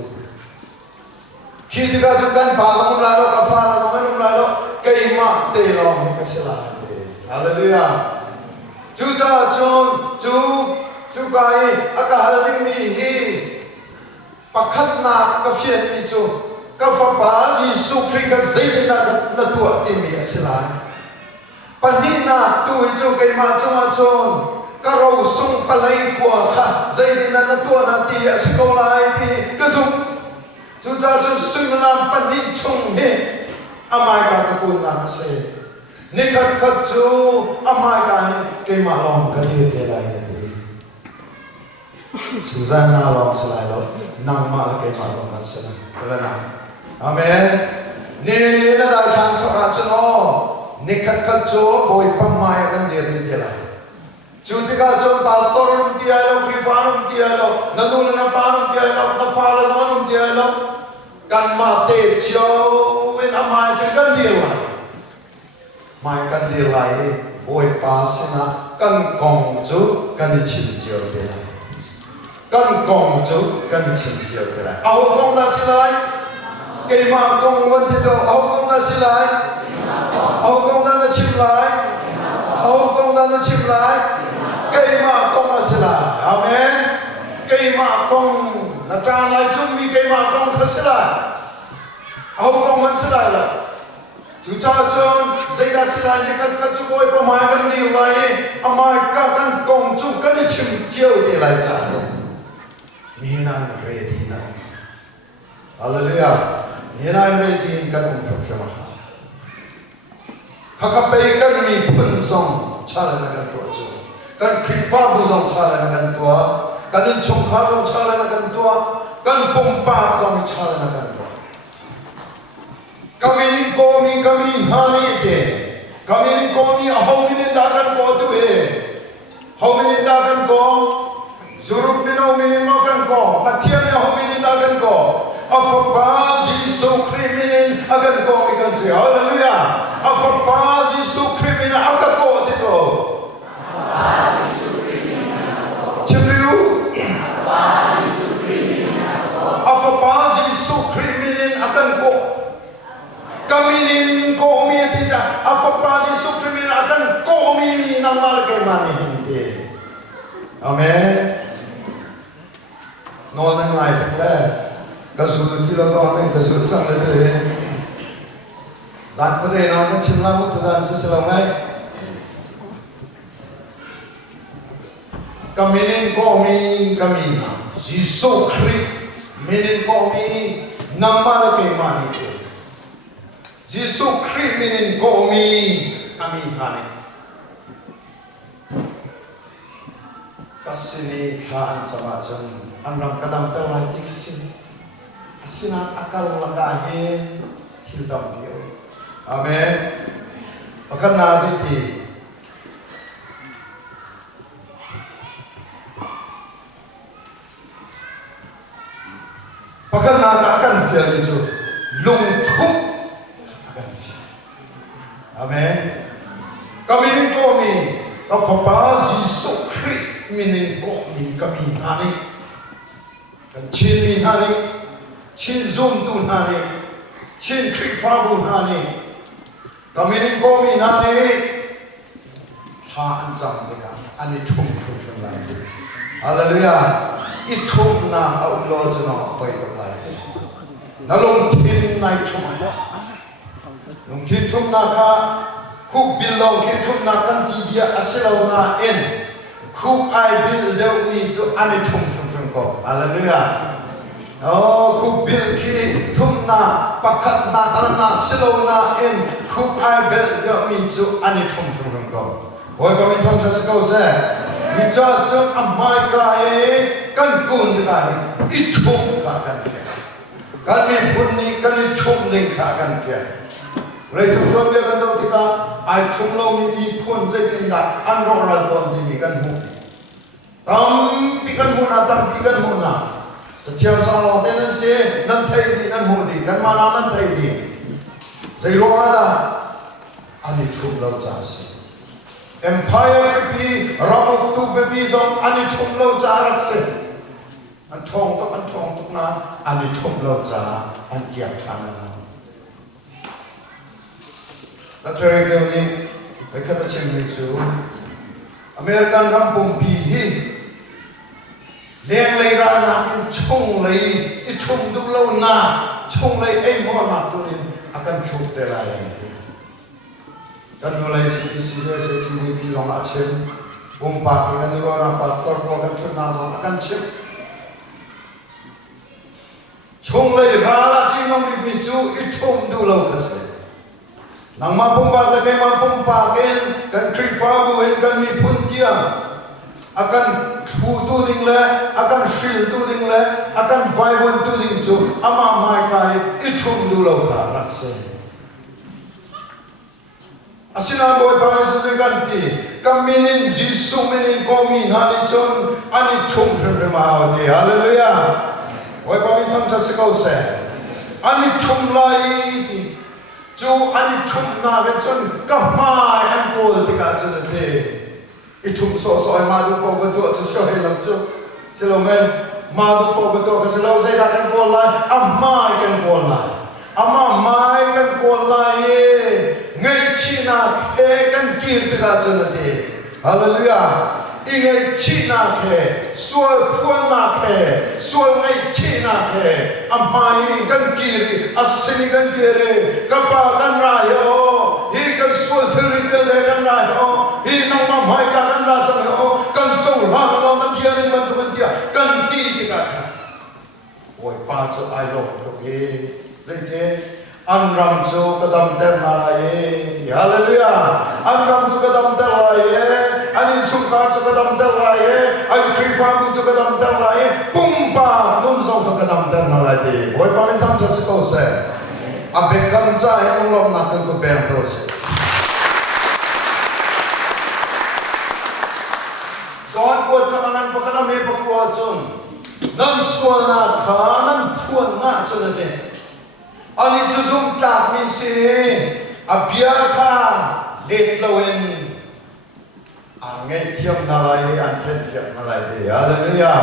khi thì các chúng ta phá trong lại đó, cà phê là trong lại đó, cây mạ tê lòng thì cái sẽ là Hallelujah. Chú cha chú cái aka halim mi hi, pakhat na cái phiền mi chú, cái pháp bá Giêsu Christ cái dây na tua tim mi sẽ là, panin na tui chú cây mạ trong chôn, cái rau sung palai của ha dây na tua na ti sẽ câu lại thì cái dùng chú cha chú sinh làm bản đi chung hết, amai cả cái cuốn làm xe, nít khát chú amai cả cái mà lòng cái điều để lại thì, chú ra na lòng sẽ lại đó, nang mà cái mà lòng cái sẽ lại, là nào, amen, nít là đại chàng cho ra cho nó, nít khát chú bồi băm mai cái điều để lại. Chú thì các chú pastor đi ai đâu, Krivan đi ai đâu, nanu na pan đi ai đâu, na pha là zon đi ai đâu, kan ma te chiao bên amai chú kan điều lại, mai kan điều lại, boy pasina kan kong chú kan đi chìm chiao đi lại, kan kong chú kan đi chìm chiao đi lại, áo kong ta xí lại, cái mà kong vẫn thì đâu, áo kong ta xí lại, áo kong ta chìm lại, áo kong ta chìm lại. Cây mà công là sẽ là amen cây mà công là trang lại chung vì cây mà công thật sẽ là ông công vẫn sẽ là chú cha chôn dây ra sẽ là những các chú bôi có mai gần nhiều vậy mai các căn công chú cần đi chìm chiều để lại trả nên anh ready nào hallelujah nên anh ready các công prophet mà các bây các mình phun song trả lại là các tổ chức kan kripa buzong chala na kan tua kan chongkha buzong chala na kan tua kan pompa buzong chala na kan tua kami hani te kami hawmin da kan ko tu he hawmin da kan ko zurup mino minin ma kan ko pathiam ya hawmin da kan ko afaba Giêsu Christ agan ko mi kan se hallelujah afaba Giêsu Christ agan ko ti to Afapa Giêsu Christ akan ko kaminin ko mi tija afapa Giêsu Christ akan ko mi nang malagay mani hindi amen no nang lai takla kasulun kilo ko nang kasulun sang le de zan ko de na kan chimla mo to zan sa salamai kaminin ko mi kamina Giêsu Christ minin ko mi nang malagay mani Giêsu Christ minin ko mi amin hani kasini khaan sama chen anram kadam pelai tiksin asina akal lagahin hildam dio amen akan naziti pakan nada akan fial itu lungthuk akan fial amen kami ni kami kapapa Giêsu Christ minin kami kami hari kan chin min hari chin zoom tu hari chin Christ fabu hari kami ni komi nani tha anjam deka ani thum thum thum lai hallelujah I thum na au lo chano pai tak lai na long thin nai thum long thin thum na kha khúc bilong khi thum na kan ti bia asilo na en khúc ai bil deu mi chu ani thum thum thum ko hallelujah khúc bil khi thum na pakhat na alna silo na en khúc ai bil deu mi chu ani thum thum thum ko hoi pa min thom thas ko se thi cha chu amai ka e kan kun ka I thum ka kan fe kan mi phun ni kan ni thum ning ka kan fe rồi chúng tôi biết cái dòng thì ta ai thum lâu mi đi phun dây tin đặt ăn rau rau toàn thì mi kan mu tam pi kan mu na tam pi kan mu naจะเที่ยวสองเราเนี่ยนั่นสินั่นไทยดีนั่นมูดีกันมานานั่นไทยดีใจร้อนอ่ะอันนี้ทุ่มเราจ่าสิ Empire ไปปีเราตูไปปีสองอันนี้ทุ่มเราจ่ารักสิอันทองตุกนะอันนี้ทุ่มเราจ่าอันเกียรติทางนั้นแล้วเจอเรื่องนี้ไปกันจะเชื่อมจูอเมริกันรำปุ่มปีเลี้ยงเลยร้านนั้นชงเลยไอ้ชงดูเล่าหน้าชงเลยไอ้หม้อหนักตัวนี้อาการชุบเดลัยกันดูเลยสิเรื่องที่พี่ลองอาเช่นปุ่มปากกันดูว่าพาสตอร์พอกันชุดน้ำสองอาการเช็ดชงเลยร้านที่น้องมีจูไอ้ชงดูเล่ากันเสร็จนังมาปุ่มปากเลยมาปุ่มปากกันครีฟ้าบุเห็นกันมีพุ่นเทียมakan tu ding le akan shil tu ding le akan vai won tu ding chu ama mai kai I thum du lo ka rak se asina boy pa se se kan ti kaminin jisu minin komi na ni chon ani thum phre ma de hallelujah boy pa min tham se ko se ani thum lai ti chu ani thum na le chon ka mai an pol ti ka chen de I thum so ma du po ga do chu so he lam chu se lo men ma du po ga do ka se lo sai da kan ko lai amai kan ko lai ama mai kan ko lai ngai china e kan kir te ka chen de hallelujah I ngai china ke sual phun na ke sual ngai china ke amai kan kir asini kan kire ka pa kan ra yo hi kan sual thiri de kan ra yo hi nang ma mai ka kan ra chang yo kan chou la lo na pia ni ban tu dia kan ti ti ka oi pa cho ai lo to ke zai ke an ram cho ka dam ter na la ye hallelujah an ram cho ka dam ter la ye an chung ka cho ka dam ter la ye an kri fa bu cho ka dam ter la ye pum pa nun so ka dam ter na la ye oi pa min tham cha se ko se a be kam cha he ong lom na kan ko ben to se John buat kamanan pakana me pakwa chon nan sual na kha nan phuan na chon de ani chuzum tak mi se abia kha let lowen angai thiam na lai an then thiam na lai de hallelujah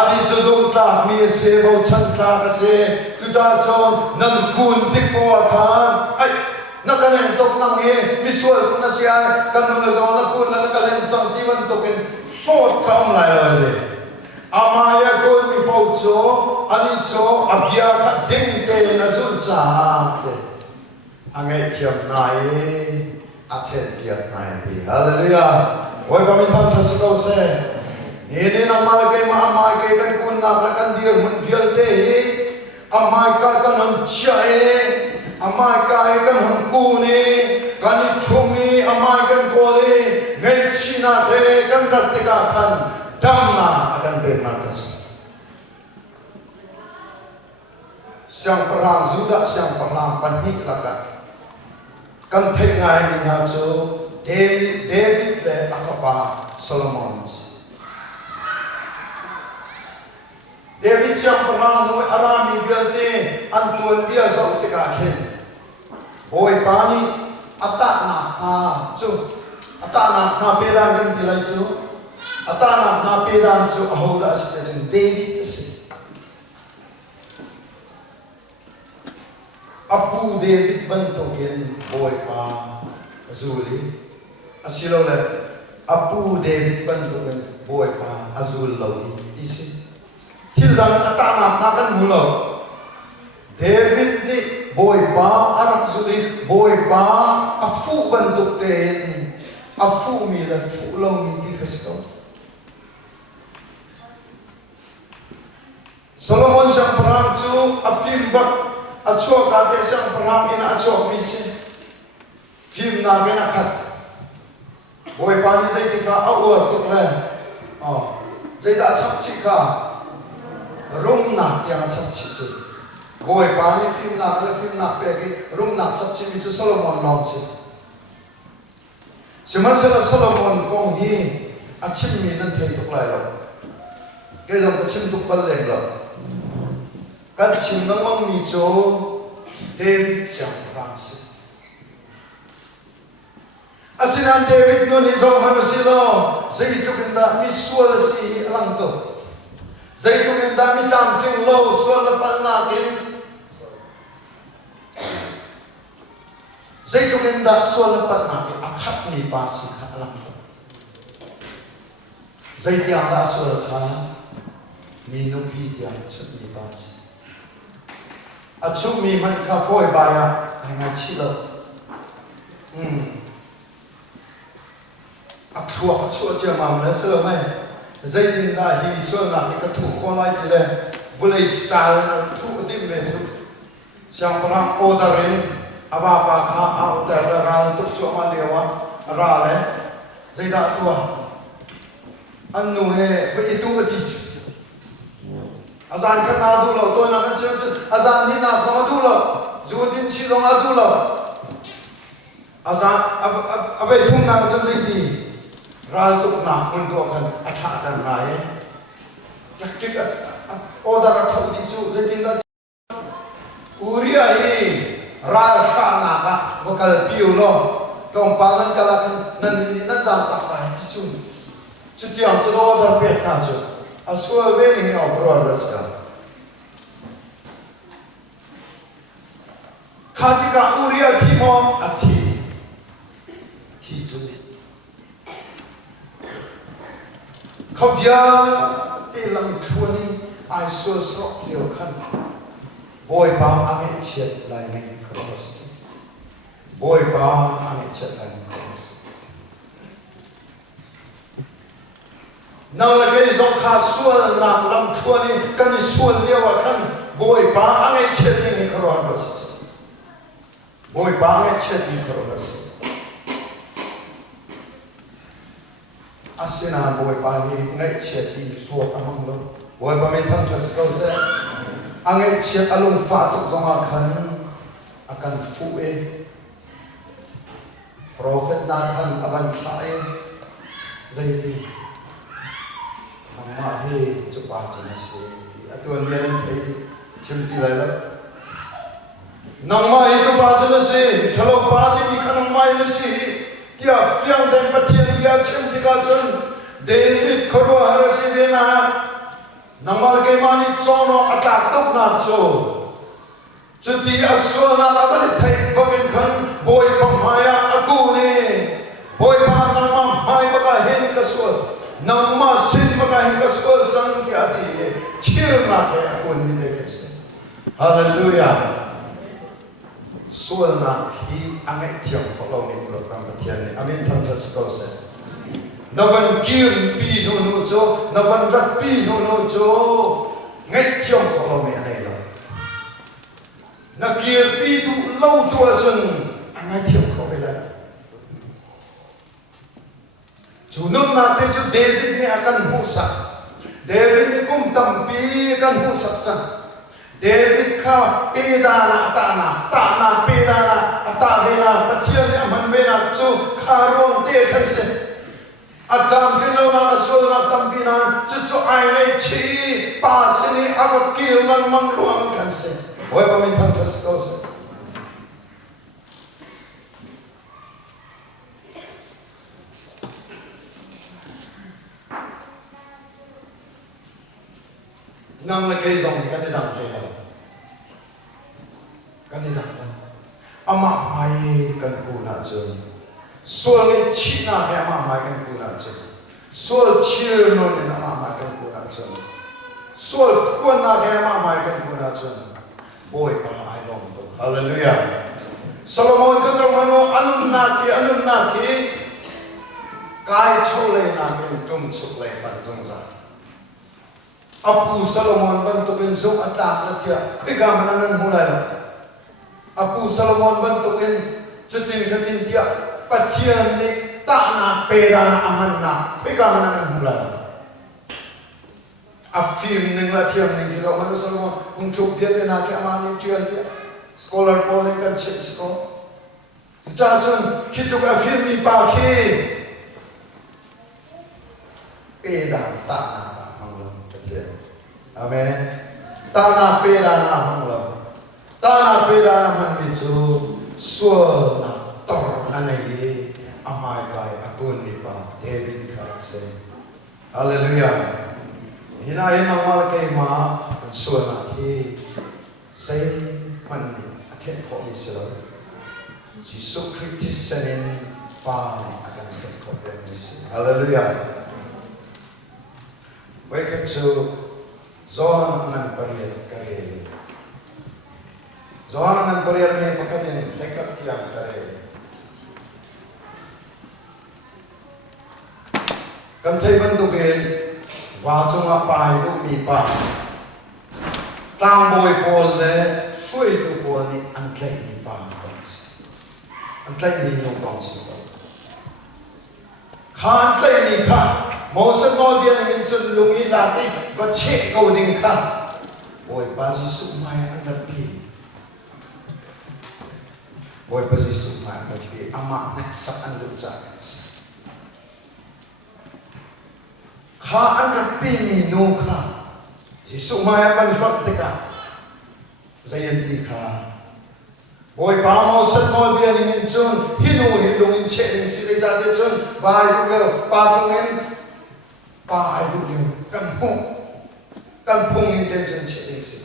ani chuzum tak mi se bo chan ta ka se chu cha chon nan kun tik po khan ai na kalen tok nang e mi sual na sia kan no zo na kun na kalen chang ti man token Fort kam lai la de amaya ko mi pau cho ani cho abia kha ding te na zu cha te angai thiam nai a then piat nai di hallelujah oi pa min tham thas ko se ni na mar ke ma mai ke kan kun na kan dir mun fial te amai ka kan han chae amai ka kan han ku ni kan thumi amai kan ko le ngai china the kan rat te ka khan dam na akan be na kas siang perang juda siang perang panik laka kan thai ngai ni na cho David le afapa Solomon David siang perang no arami biante antuan bia so te ka khen oi pani ata na chu ata na pedan kan dilai chu ata na pedan chu ahoda asite chen David ase Apu David bantukin boy pa azuli asilo le Apu David bantukin boy pa azul lawi isi til dan atana nakan mulo David ni boy pa anak zuli boy pa afu bantuk den afu mi le fu lo mi ikasiko Solomon sang perang tu afim bak achok ate sang perang ina achok misi film na gena khat boy pani sai tika awar tuk le zai da chap chi ka rum na ya chap chi chi boy pani film na pe ki rum na chap chi mi chu Solomon nom chi siman chala Solomon kong hi achim mi nan thei tuk lai lo ke jong ta chim tuk bal leng lo kan chim nang mang mi cho David chang rang si asinan David no ni zong hanu si lo zai tu kenda mi sual si alang to zai tu kenda mi cham ting lo sual la pal na kin zai tu kenda sual la pal na kin akhat mi pa si kha alang to zai tiang da sual kha mi no pi tiang chut mi pa si achu mi man ka phoi ba ya nga chi lo akhua achu che ma le sơ mai zai din da hi so na ka thu ko lai ti le vulai style thu ti me chu sang prang orderin ava pa kha a order ra tu chu ma lewa ra le zai da tu annu he ve itu ti azan kan na du lo to na kan chen azan ni na sama du lo zu din chi rong a du lo azan abai thung na chen zai ti ra tu na mun do kan atha dan na ye tak tik order a thau di chu zai tin da uria hi ra kha na ka vokal piu lo kong pa nan kala kan nan ni na jam tak ra ti chu chu tiang chu order pe na chu aswa veni au brothers ka khatika uria thimo athi thi chu khavya te lam thuni ai so so leo khan boy pa ame chet lai ngai cross boy pa ame chet lai cross nào là cái dòng khá xuân nạp làm thua đi cần xuân liêu à khăn bồi bá anh ấy chết đi ngay khởi đó sự bồi bá anh ấy chết đi khởi đó sự asina bồi bá hi ngay chết đi suốt among lo bồi bá mình thằng chết câu sẽ anh ấy chết alung phá tục dòng à khăn akan phụ e prophet na khăn avan khai dây đi mà he chụp ba chân sĩ, tuần này nên thấy chim đi lại lắm. Nang mai chụp ba chân sĩ, thalo ba đi khăn nang mai là sĩ, tia phiang đen bắt thiên tia chim đi cả chân, David khoro har sĩ đi na, nang mai cái mani cho nó attack tốc nạp cho, chứ thì asua na là vẫn thấy bằng khăn bồi bằng maya aku ni, bồi bằng nang mai mai baka hen kasua. Nang ma sin maka hinga skol sang ti ati chir na ke aku ni dekese hallelujah sual na hi angai thiam kholo ni program pathian ni amen tham cha skol se navan kir pi no no cho navan rat pi no no cho ngai thiam kholo me ai lo na kir pi tu lâu tua chân angai thiam kholo la chủ nông na te chu David ni akan busa David ni kum tampi akan busa cha David kha pedana ta pedana ata vena pathian ni aman vena chu kharong te khan se atam trino na asul na tampi na chu ai nei chi pa se ni avakil man mang luang khan se oi pa min than thas ko se ngang là cây dòng cái này đằng này là cái này đằng chun sual ni china ke ama mai kan ku na chun sual chir no ni ama mai kan ku na chun sual kuan na ke ama mai kan ku na chun boy pa ai long to hallelujah Solomon ka mano anun na ki kai chole na ke tum chuk le ban jong za Apu Solomon bantu pen zo atak na tia khui ga manan mulai la Apu Solomon bantu pen chutin khatin tia pathian ni ta na pera na aman na khui ga manan mulai la Afim ning la thiam ning ki lo manu Solomon ung chuk bia na ke amani tia tia scholar pole kan chit ko cha chun khituk afim mi pa khi pe da ta na Amen. Tanah pedana manglo. Tanah pedana manbicu sual na tor anai amai kai akun nipa David karakse. Hallelujah. Hina mal kai ma sual na ki say mani akan ko iselo. Jesus Christus senin pa akan ko iselo. Hallelujah. Welcome to Zohan ngan pariel kare. Zohan ngan pariel me pakamen lekap tiang kare. Kan thai ban tu ke wa chung a pai tu mi pa. Tam boy pol le shui tu pol ni an klai mi pa. An klai mi no kong si. Khan klai mi kha Moses nói biên hình chân lùng là đi và chế cầu đình khăn Bồi bà dì sụ mai ăn đất bì Bồi bà dì sụ mai ăn đất bì Ama nách sắc ăn đất chả Khá ăn đất bì mì nô khá Dì sụ mai ăn đất bì cả Dây ăn đi khá Bồi bà Moses nói biên hình chân Hinu hình lùng hình chế đình sĩ lê ra đi chân Và hình lùng bà chung hình ba ai du liu kan phung intention cheding si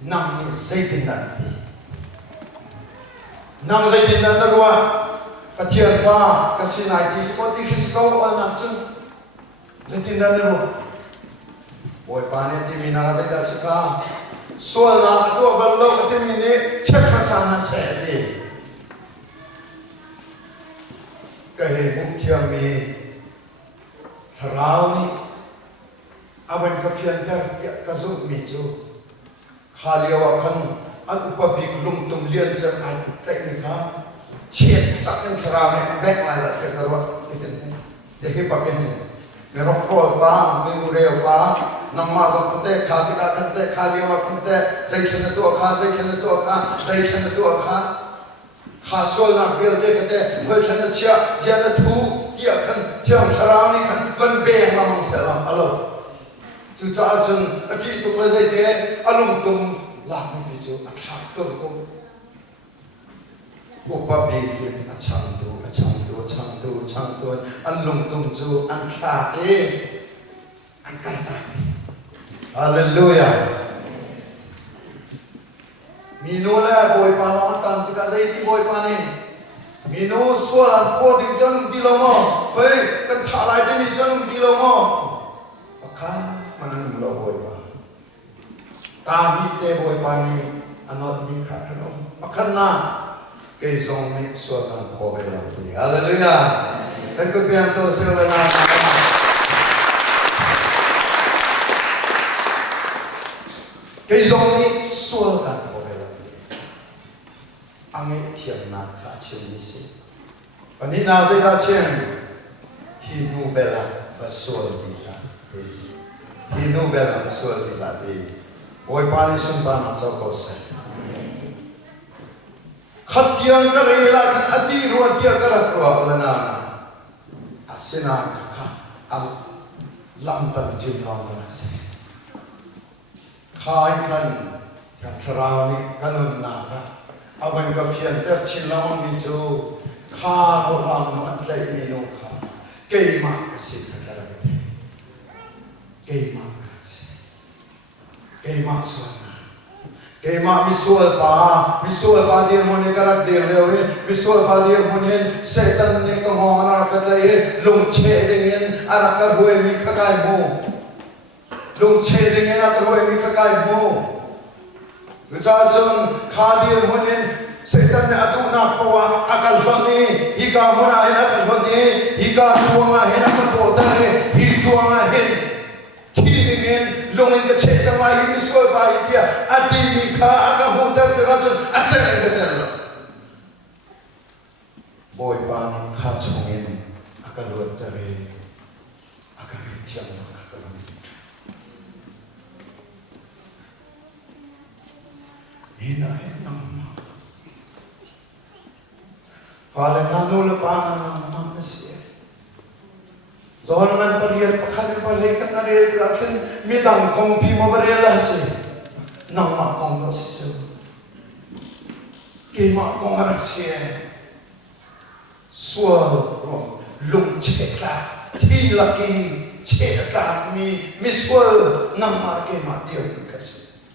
nam ni zaitin dan nam zaitin dan darwa pathian fa kasinai ti spoti khisko ana chung zaitin dan darwa boy pane ti mina zaida sika suala ka to ballo ka ti mini chekasana se di kahe mukhya mi Tharau ni awan kafian kar kazuk mi chu khaliawa khan an upabik lum tum lian chang an teknika chet sakan tharau ni back lai la te karwa de he paken me ro khol ba me mu re ba namma zam khate khati ka khate khaliawa khate jai chen tu kha jai chen tu kha jai chen tu kha khasol na vel de khate phoi chen chia chia na thu kia khan thiam tharau ni khan van beng ma mang selam alo chu cha chun ati tuk la jai te alum tum la mi bi chu athak tur ko upa bi kin achang tu alum tum chu an kha e an kai ta hallelujah mino la boy pa ma tan ti ka jai ti boy pa ni Mino sualan po ding janum di lomo, hei kan thalai de mi janum di lomo, maka manang lo boy pa, kami te boy pa ni anot ni kakanom, maka na kay zong ni sualan po bela puli, hallelujah, kan kebiang to sila na kay zong ni sualan po bela puli, angin tiang na Chinese. Pani na zai da chen hinu bela basol di la hinu bela basol di la di boy pani sun pa na chau ko se khatiang ka rela khat ati ro tia ka ra ro la na asina ka al lam tan jim long na se khai kan ya thrau ni kanun na ka awan ka fian ter chilaw mi chu kha ho ram no an lai mi no kha ke ma ka si ka ra ke ma ka si ke ma suan cái mà misual pa dia mone karak dia lewe misual pa dia mone setan ne ka ho na ka lai lung che dengan arak ka hoi mi khakai mo lung che dengan arak hoi mi khakai mo cha chon kha dia mone setan ne atu na pawa akal bangi hika mona ina akal bangi hika tuanga hena ka potare hi tuanga hen khi dengan lungin ka che chang lai mi soi ba dia ati mi kha aka hotar ka chon achang ka chang boy ba ni kha chongin aka lot tare aka thiam ka ka hina hena hala na no le pa na ma se Zohar man pariat pakhatin palaikat na real akin midang kong pima varela che nang ma kong ka se ke ma kong arak se sual lung che ka thi laki che ka mi sual nang ma ke ma dio ka se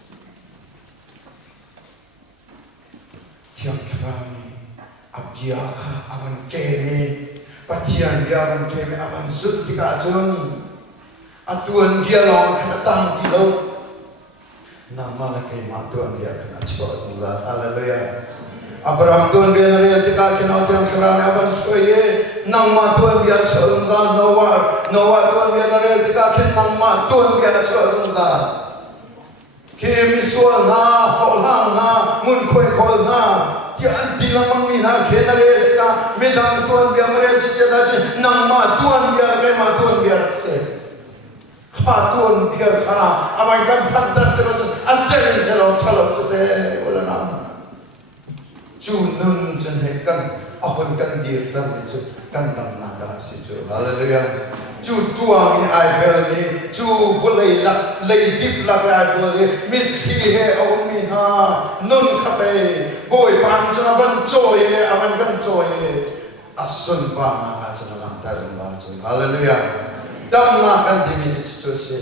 thiam khrami abia avan che ni Patian dia ban keme aban zut tika chung atuan dia lo kana tang ti lo nama la ke ma tuan dia kana chho sungza haleluya Abraham tuan dia na ria tika kina tiang saran aban soye nang ma tuan dia chho sungza Noah tuan dia na ria tika kin nang ma tuan dia chho sungza ke miswa na holang na mun khoi khol na tian tilang mina khenare ka medang tuan bia mare chiche da chi nang ma tuan bia ke ma tuan bia se kha tuan bia kha amai kan phat tat ka chu anchen chalo chalo chute ola na chu nun chen he kan ahon kan dir tam ni chu kan dam na ka si chu hallelujah chu tuang ni ai bel ni chu bulai lak lei dip lak ai bole mit thi he o mi ha nun kha pe boy pan chana ban joy aman kan joy asun pa na ka chana lam ta lam ba chu hallelujah dam na kan di mi chu se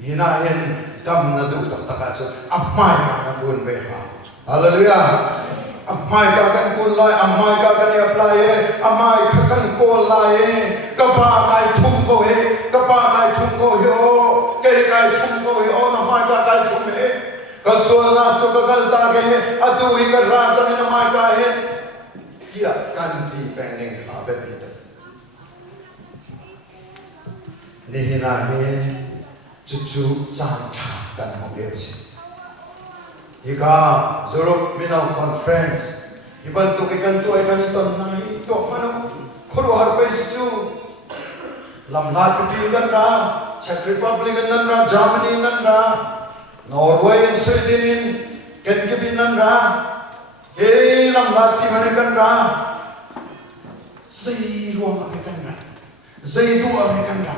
hina hen dam na du tak ta ka chu amai ka na bun be ha hallelujah amai ka kan kun lai amai ka kan apply amai ka kan ko lai ka ba kai thum ko he ka ba kai thum ko yo ke kai thum ko yo na mai ka kai thum he ka so na chu ka gal ta ke adu hi ka ra cha na mai ka he kia kan di pending ha be bi ni hina he chu chan tha kan ho ye si Ika Zorok Minau Conference Iban tu kikan tu ay kaniton na ito Mano Kuro harpay si Chu Lam Latvian nan na Czech Republic nan na Germany nan na Norway and Sweden Kenkibin nan na Lam Latvian American na Zay ruang American na Zay du American na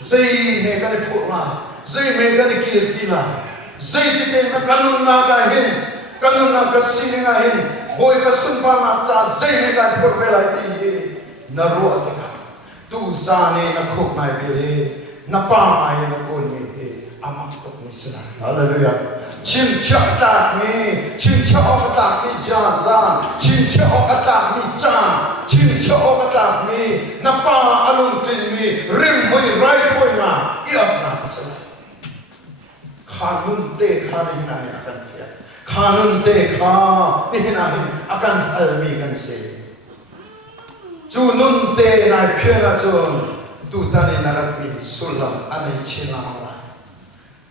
Zay mekan ipurma Zay mekan ikirpila Zai kita na kanun na kahin, kanun na kasini kahin, boy kasumpa na cha zai na ka purvela ti na ruwa ka, tu zane na khok na bile, na pa ay na kun mi amak to ni sina. Hallelujah. Chim cha ta mi, chim cha o ta mi jan jan, chim cha o ta mi chan, chim cha o ta mi, na pa alun tin mi, rim boy right boy na, iap na sina. Kanun te kha ni na akan fia kanun te kha ni na akan almi kan se chu nun te na fia na chon tu ta ni na rapi sulam anai china mangla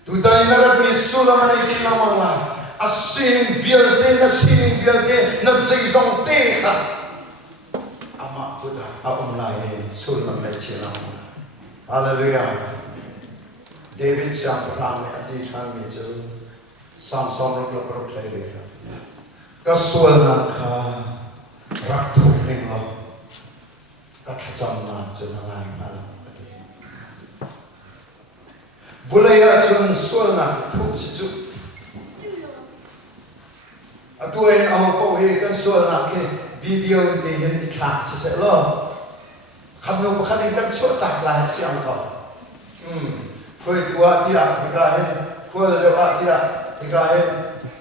tu ta ni na rapi sulam anai china mangla asin bial te na sin bial te na sei zong te kha ama buddha apam lai sulam anai china mangla hallelujah David siang perang di kami tu Samson rok play dia. Kasual nak raktu ninglo kakacam na jenangai malam. Bulaya jen sual nak tu cicu. Atuai awak kau kan sual nak ke video di yang iklan seselo. Kanu bukan kan cerita lah yang kau. Koi tua dia dikahen, koi lewa dia dikahen,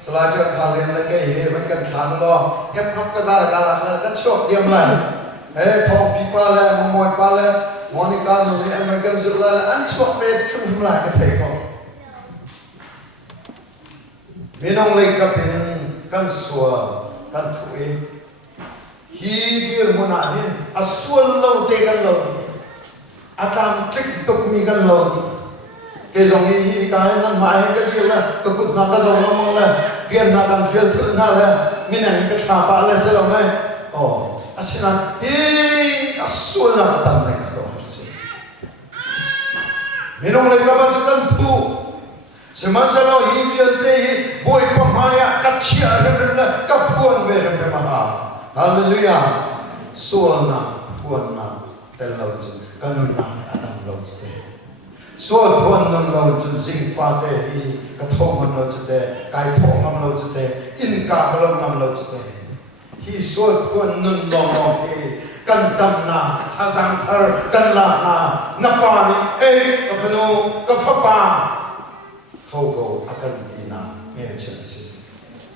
selalu kalian lagiมันกันขันบ่แค่พักก็ซาการละก็ชอบเดียมเลยทองปีปาเลยมวยปาเลยมอนิกาหนุ่มนี่มันกันสุดเลยอันชอบเป็นชุ่มหลายก็เทก็มีน้องเล็กก็เป็นกันสัวกันถุยฮีเดียร์มุนาหินอส่วนเราเตกันเราอาตามทริกตุกมีกันเราเกจงฮีการนั้นหมายก็ดีละก็กุดนักก็ส่งเรามองเลยเรียนนักการเฟียลทุนนั่นเลยมีนั่นก็ชาบะเลยเสร็จแล้วไหมโอ้อาศินันฮีอส่วนเราทำไม่ก็รู้สิมีน้องเล็กก็มาจากกันถุsemasa lo hibian deh boy pemaya kacia remela kapuan berem maha haleluya suana puana telau jen kanuna adam lau jen suat puan non lau jen sing fate hi kathongan lau jen kai thongam lau jen inka kalom nam lau jen hi suat puan non lau hi kan tamna azang thar kan la na napani kafanu kafapa Hogo akan ina mention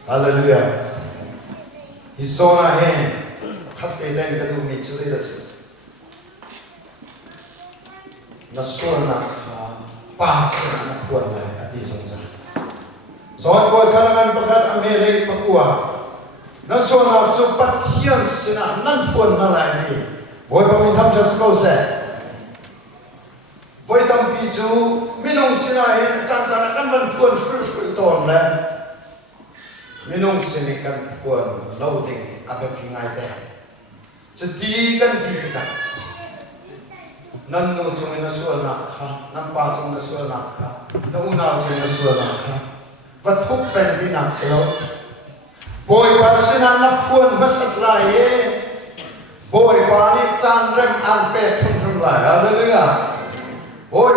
Hallelujah. Hisona hen khatte den kadu mi chuse das. Nasona kha pasna na puan la ati songsa. Zot boy kalangan pakat amele pakua. Nasona chu pathian sina nan puan na la ni. Boy pamin tham jas ko se. Voi tam pi chu minung sinai chan chan kan ban phuan shui ton le minung sini kan phuan loading apa pingai te jadi kan di kita nan nu chung na sual na kha nan pa chung na sual na kha na una chung na sual na kha va thuk pen di nak selo boy pa sinan na phuan masat lai ye boy pa ni chan rem an pe thum lai hallelujah boy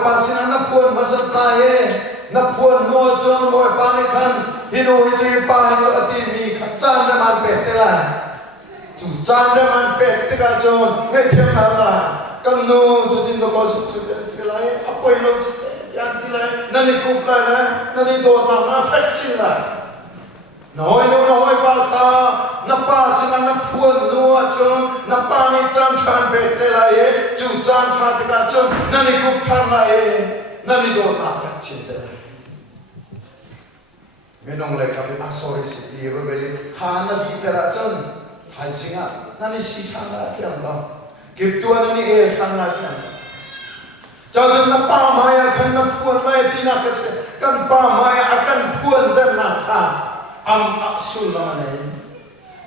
pasina na puan masat na ye na puan mo chon boy pani khan hinu ji pa cho ati mi khan chan na man pe te la chu chan na man pe te ka chon ngai them na la kan nu chu din ko su chu te la ye apoi lo chu yan ti la na ni kup la na ni do na fek chin la nói ba kha na pa sina na phuan nuwa chon na pa ni chan chan pe te la ye chu chan chan te ka chon na ni kup than la ye na ni do na fek chin te la menong le ka na sorry si ye ba beli ha na vi te la chon hai singa na ni si than la fiam la kip tu na ni e than la fiam cha jin na pa ma ya khan na phuan mai ti na ka kan pa ma ya akan phuan dan na kha am aksul nama ni,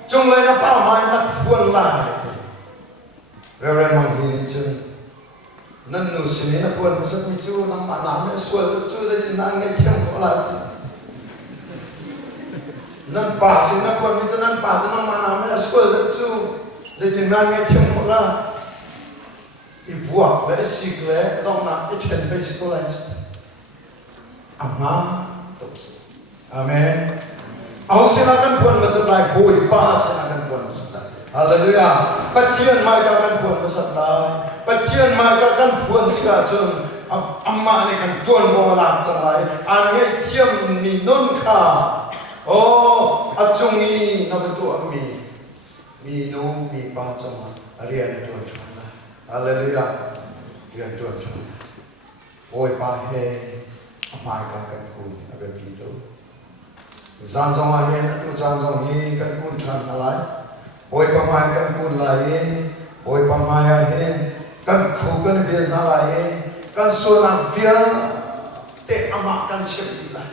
jong lai na pa mai na phuan lai, reverend mang hini chen, nan nu sini na phuan masat ni chu nang ma nam ni sual chu jadi nang ngai thiam ko lai, nan pa sini na phuan ni chu nan pa chu nang ma nam ni sual chu jadi nang ngai thiam ko lai, ibuak le sik le dong nak ichen pe sekolah, ama, amen. Aku silakan puan masalah boy pa silakan puan masalah. Haleluya. Patian mereka kan puan masalah. Patian mereka kan puan tiga jam. Amma ni kan puan bawa jalai. Ane tiam minun ka. Oh, acungi nama tu ami. Minu mi pa jama. Arian tuan tuan. Haleluya. Arian tuan tuan. Boy pa he. Amma kan kun abe pitu. Zan zong aye na tu zan zong hi kan kun than alai boy pamai kan kun lai boy pamai ahe kan khu kan bil na lai kan so na via te ama kan chep ti lai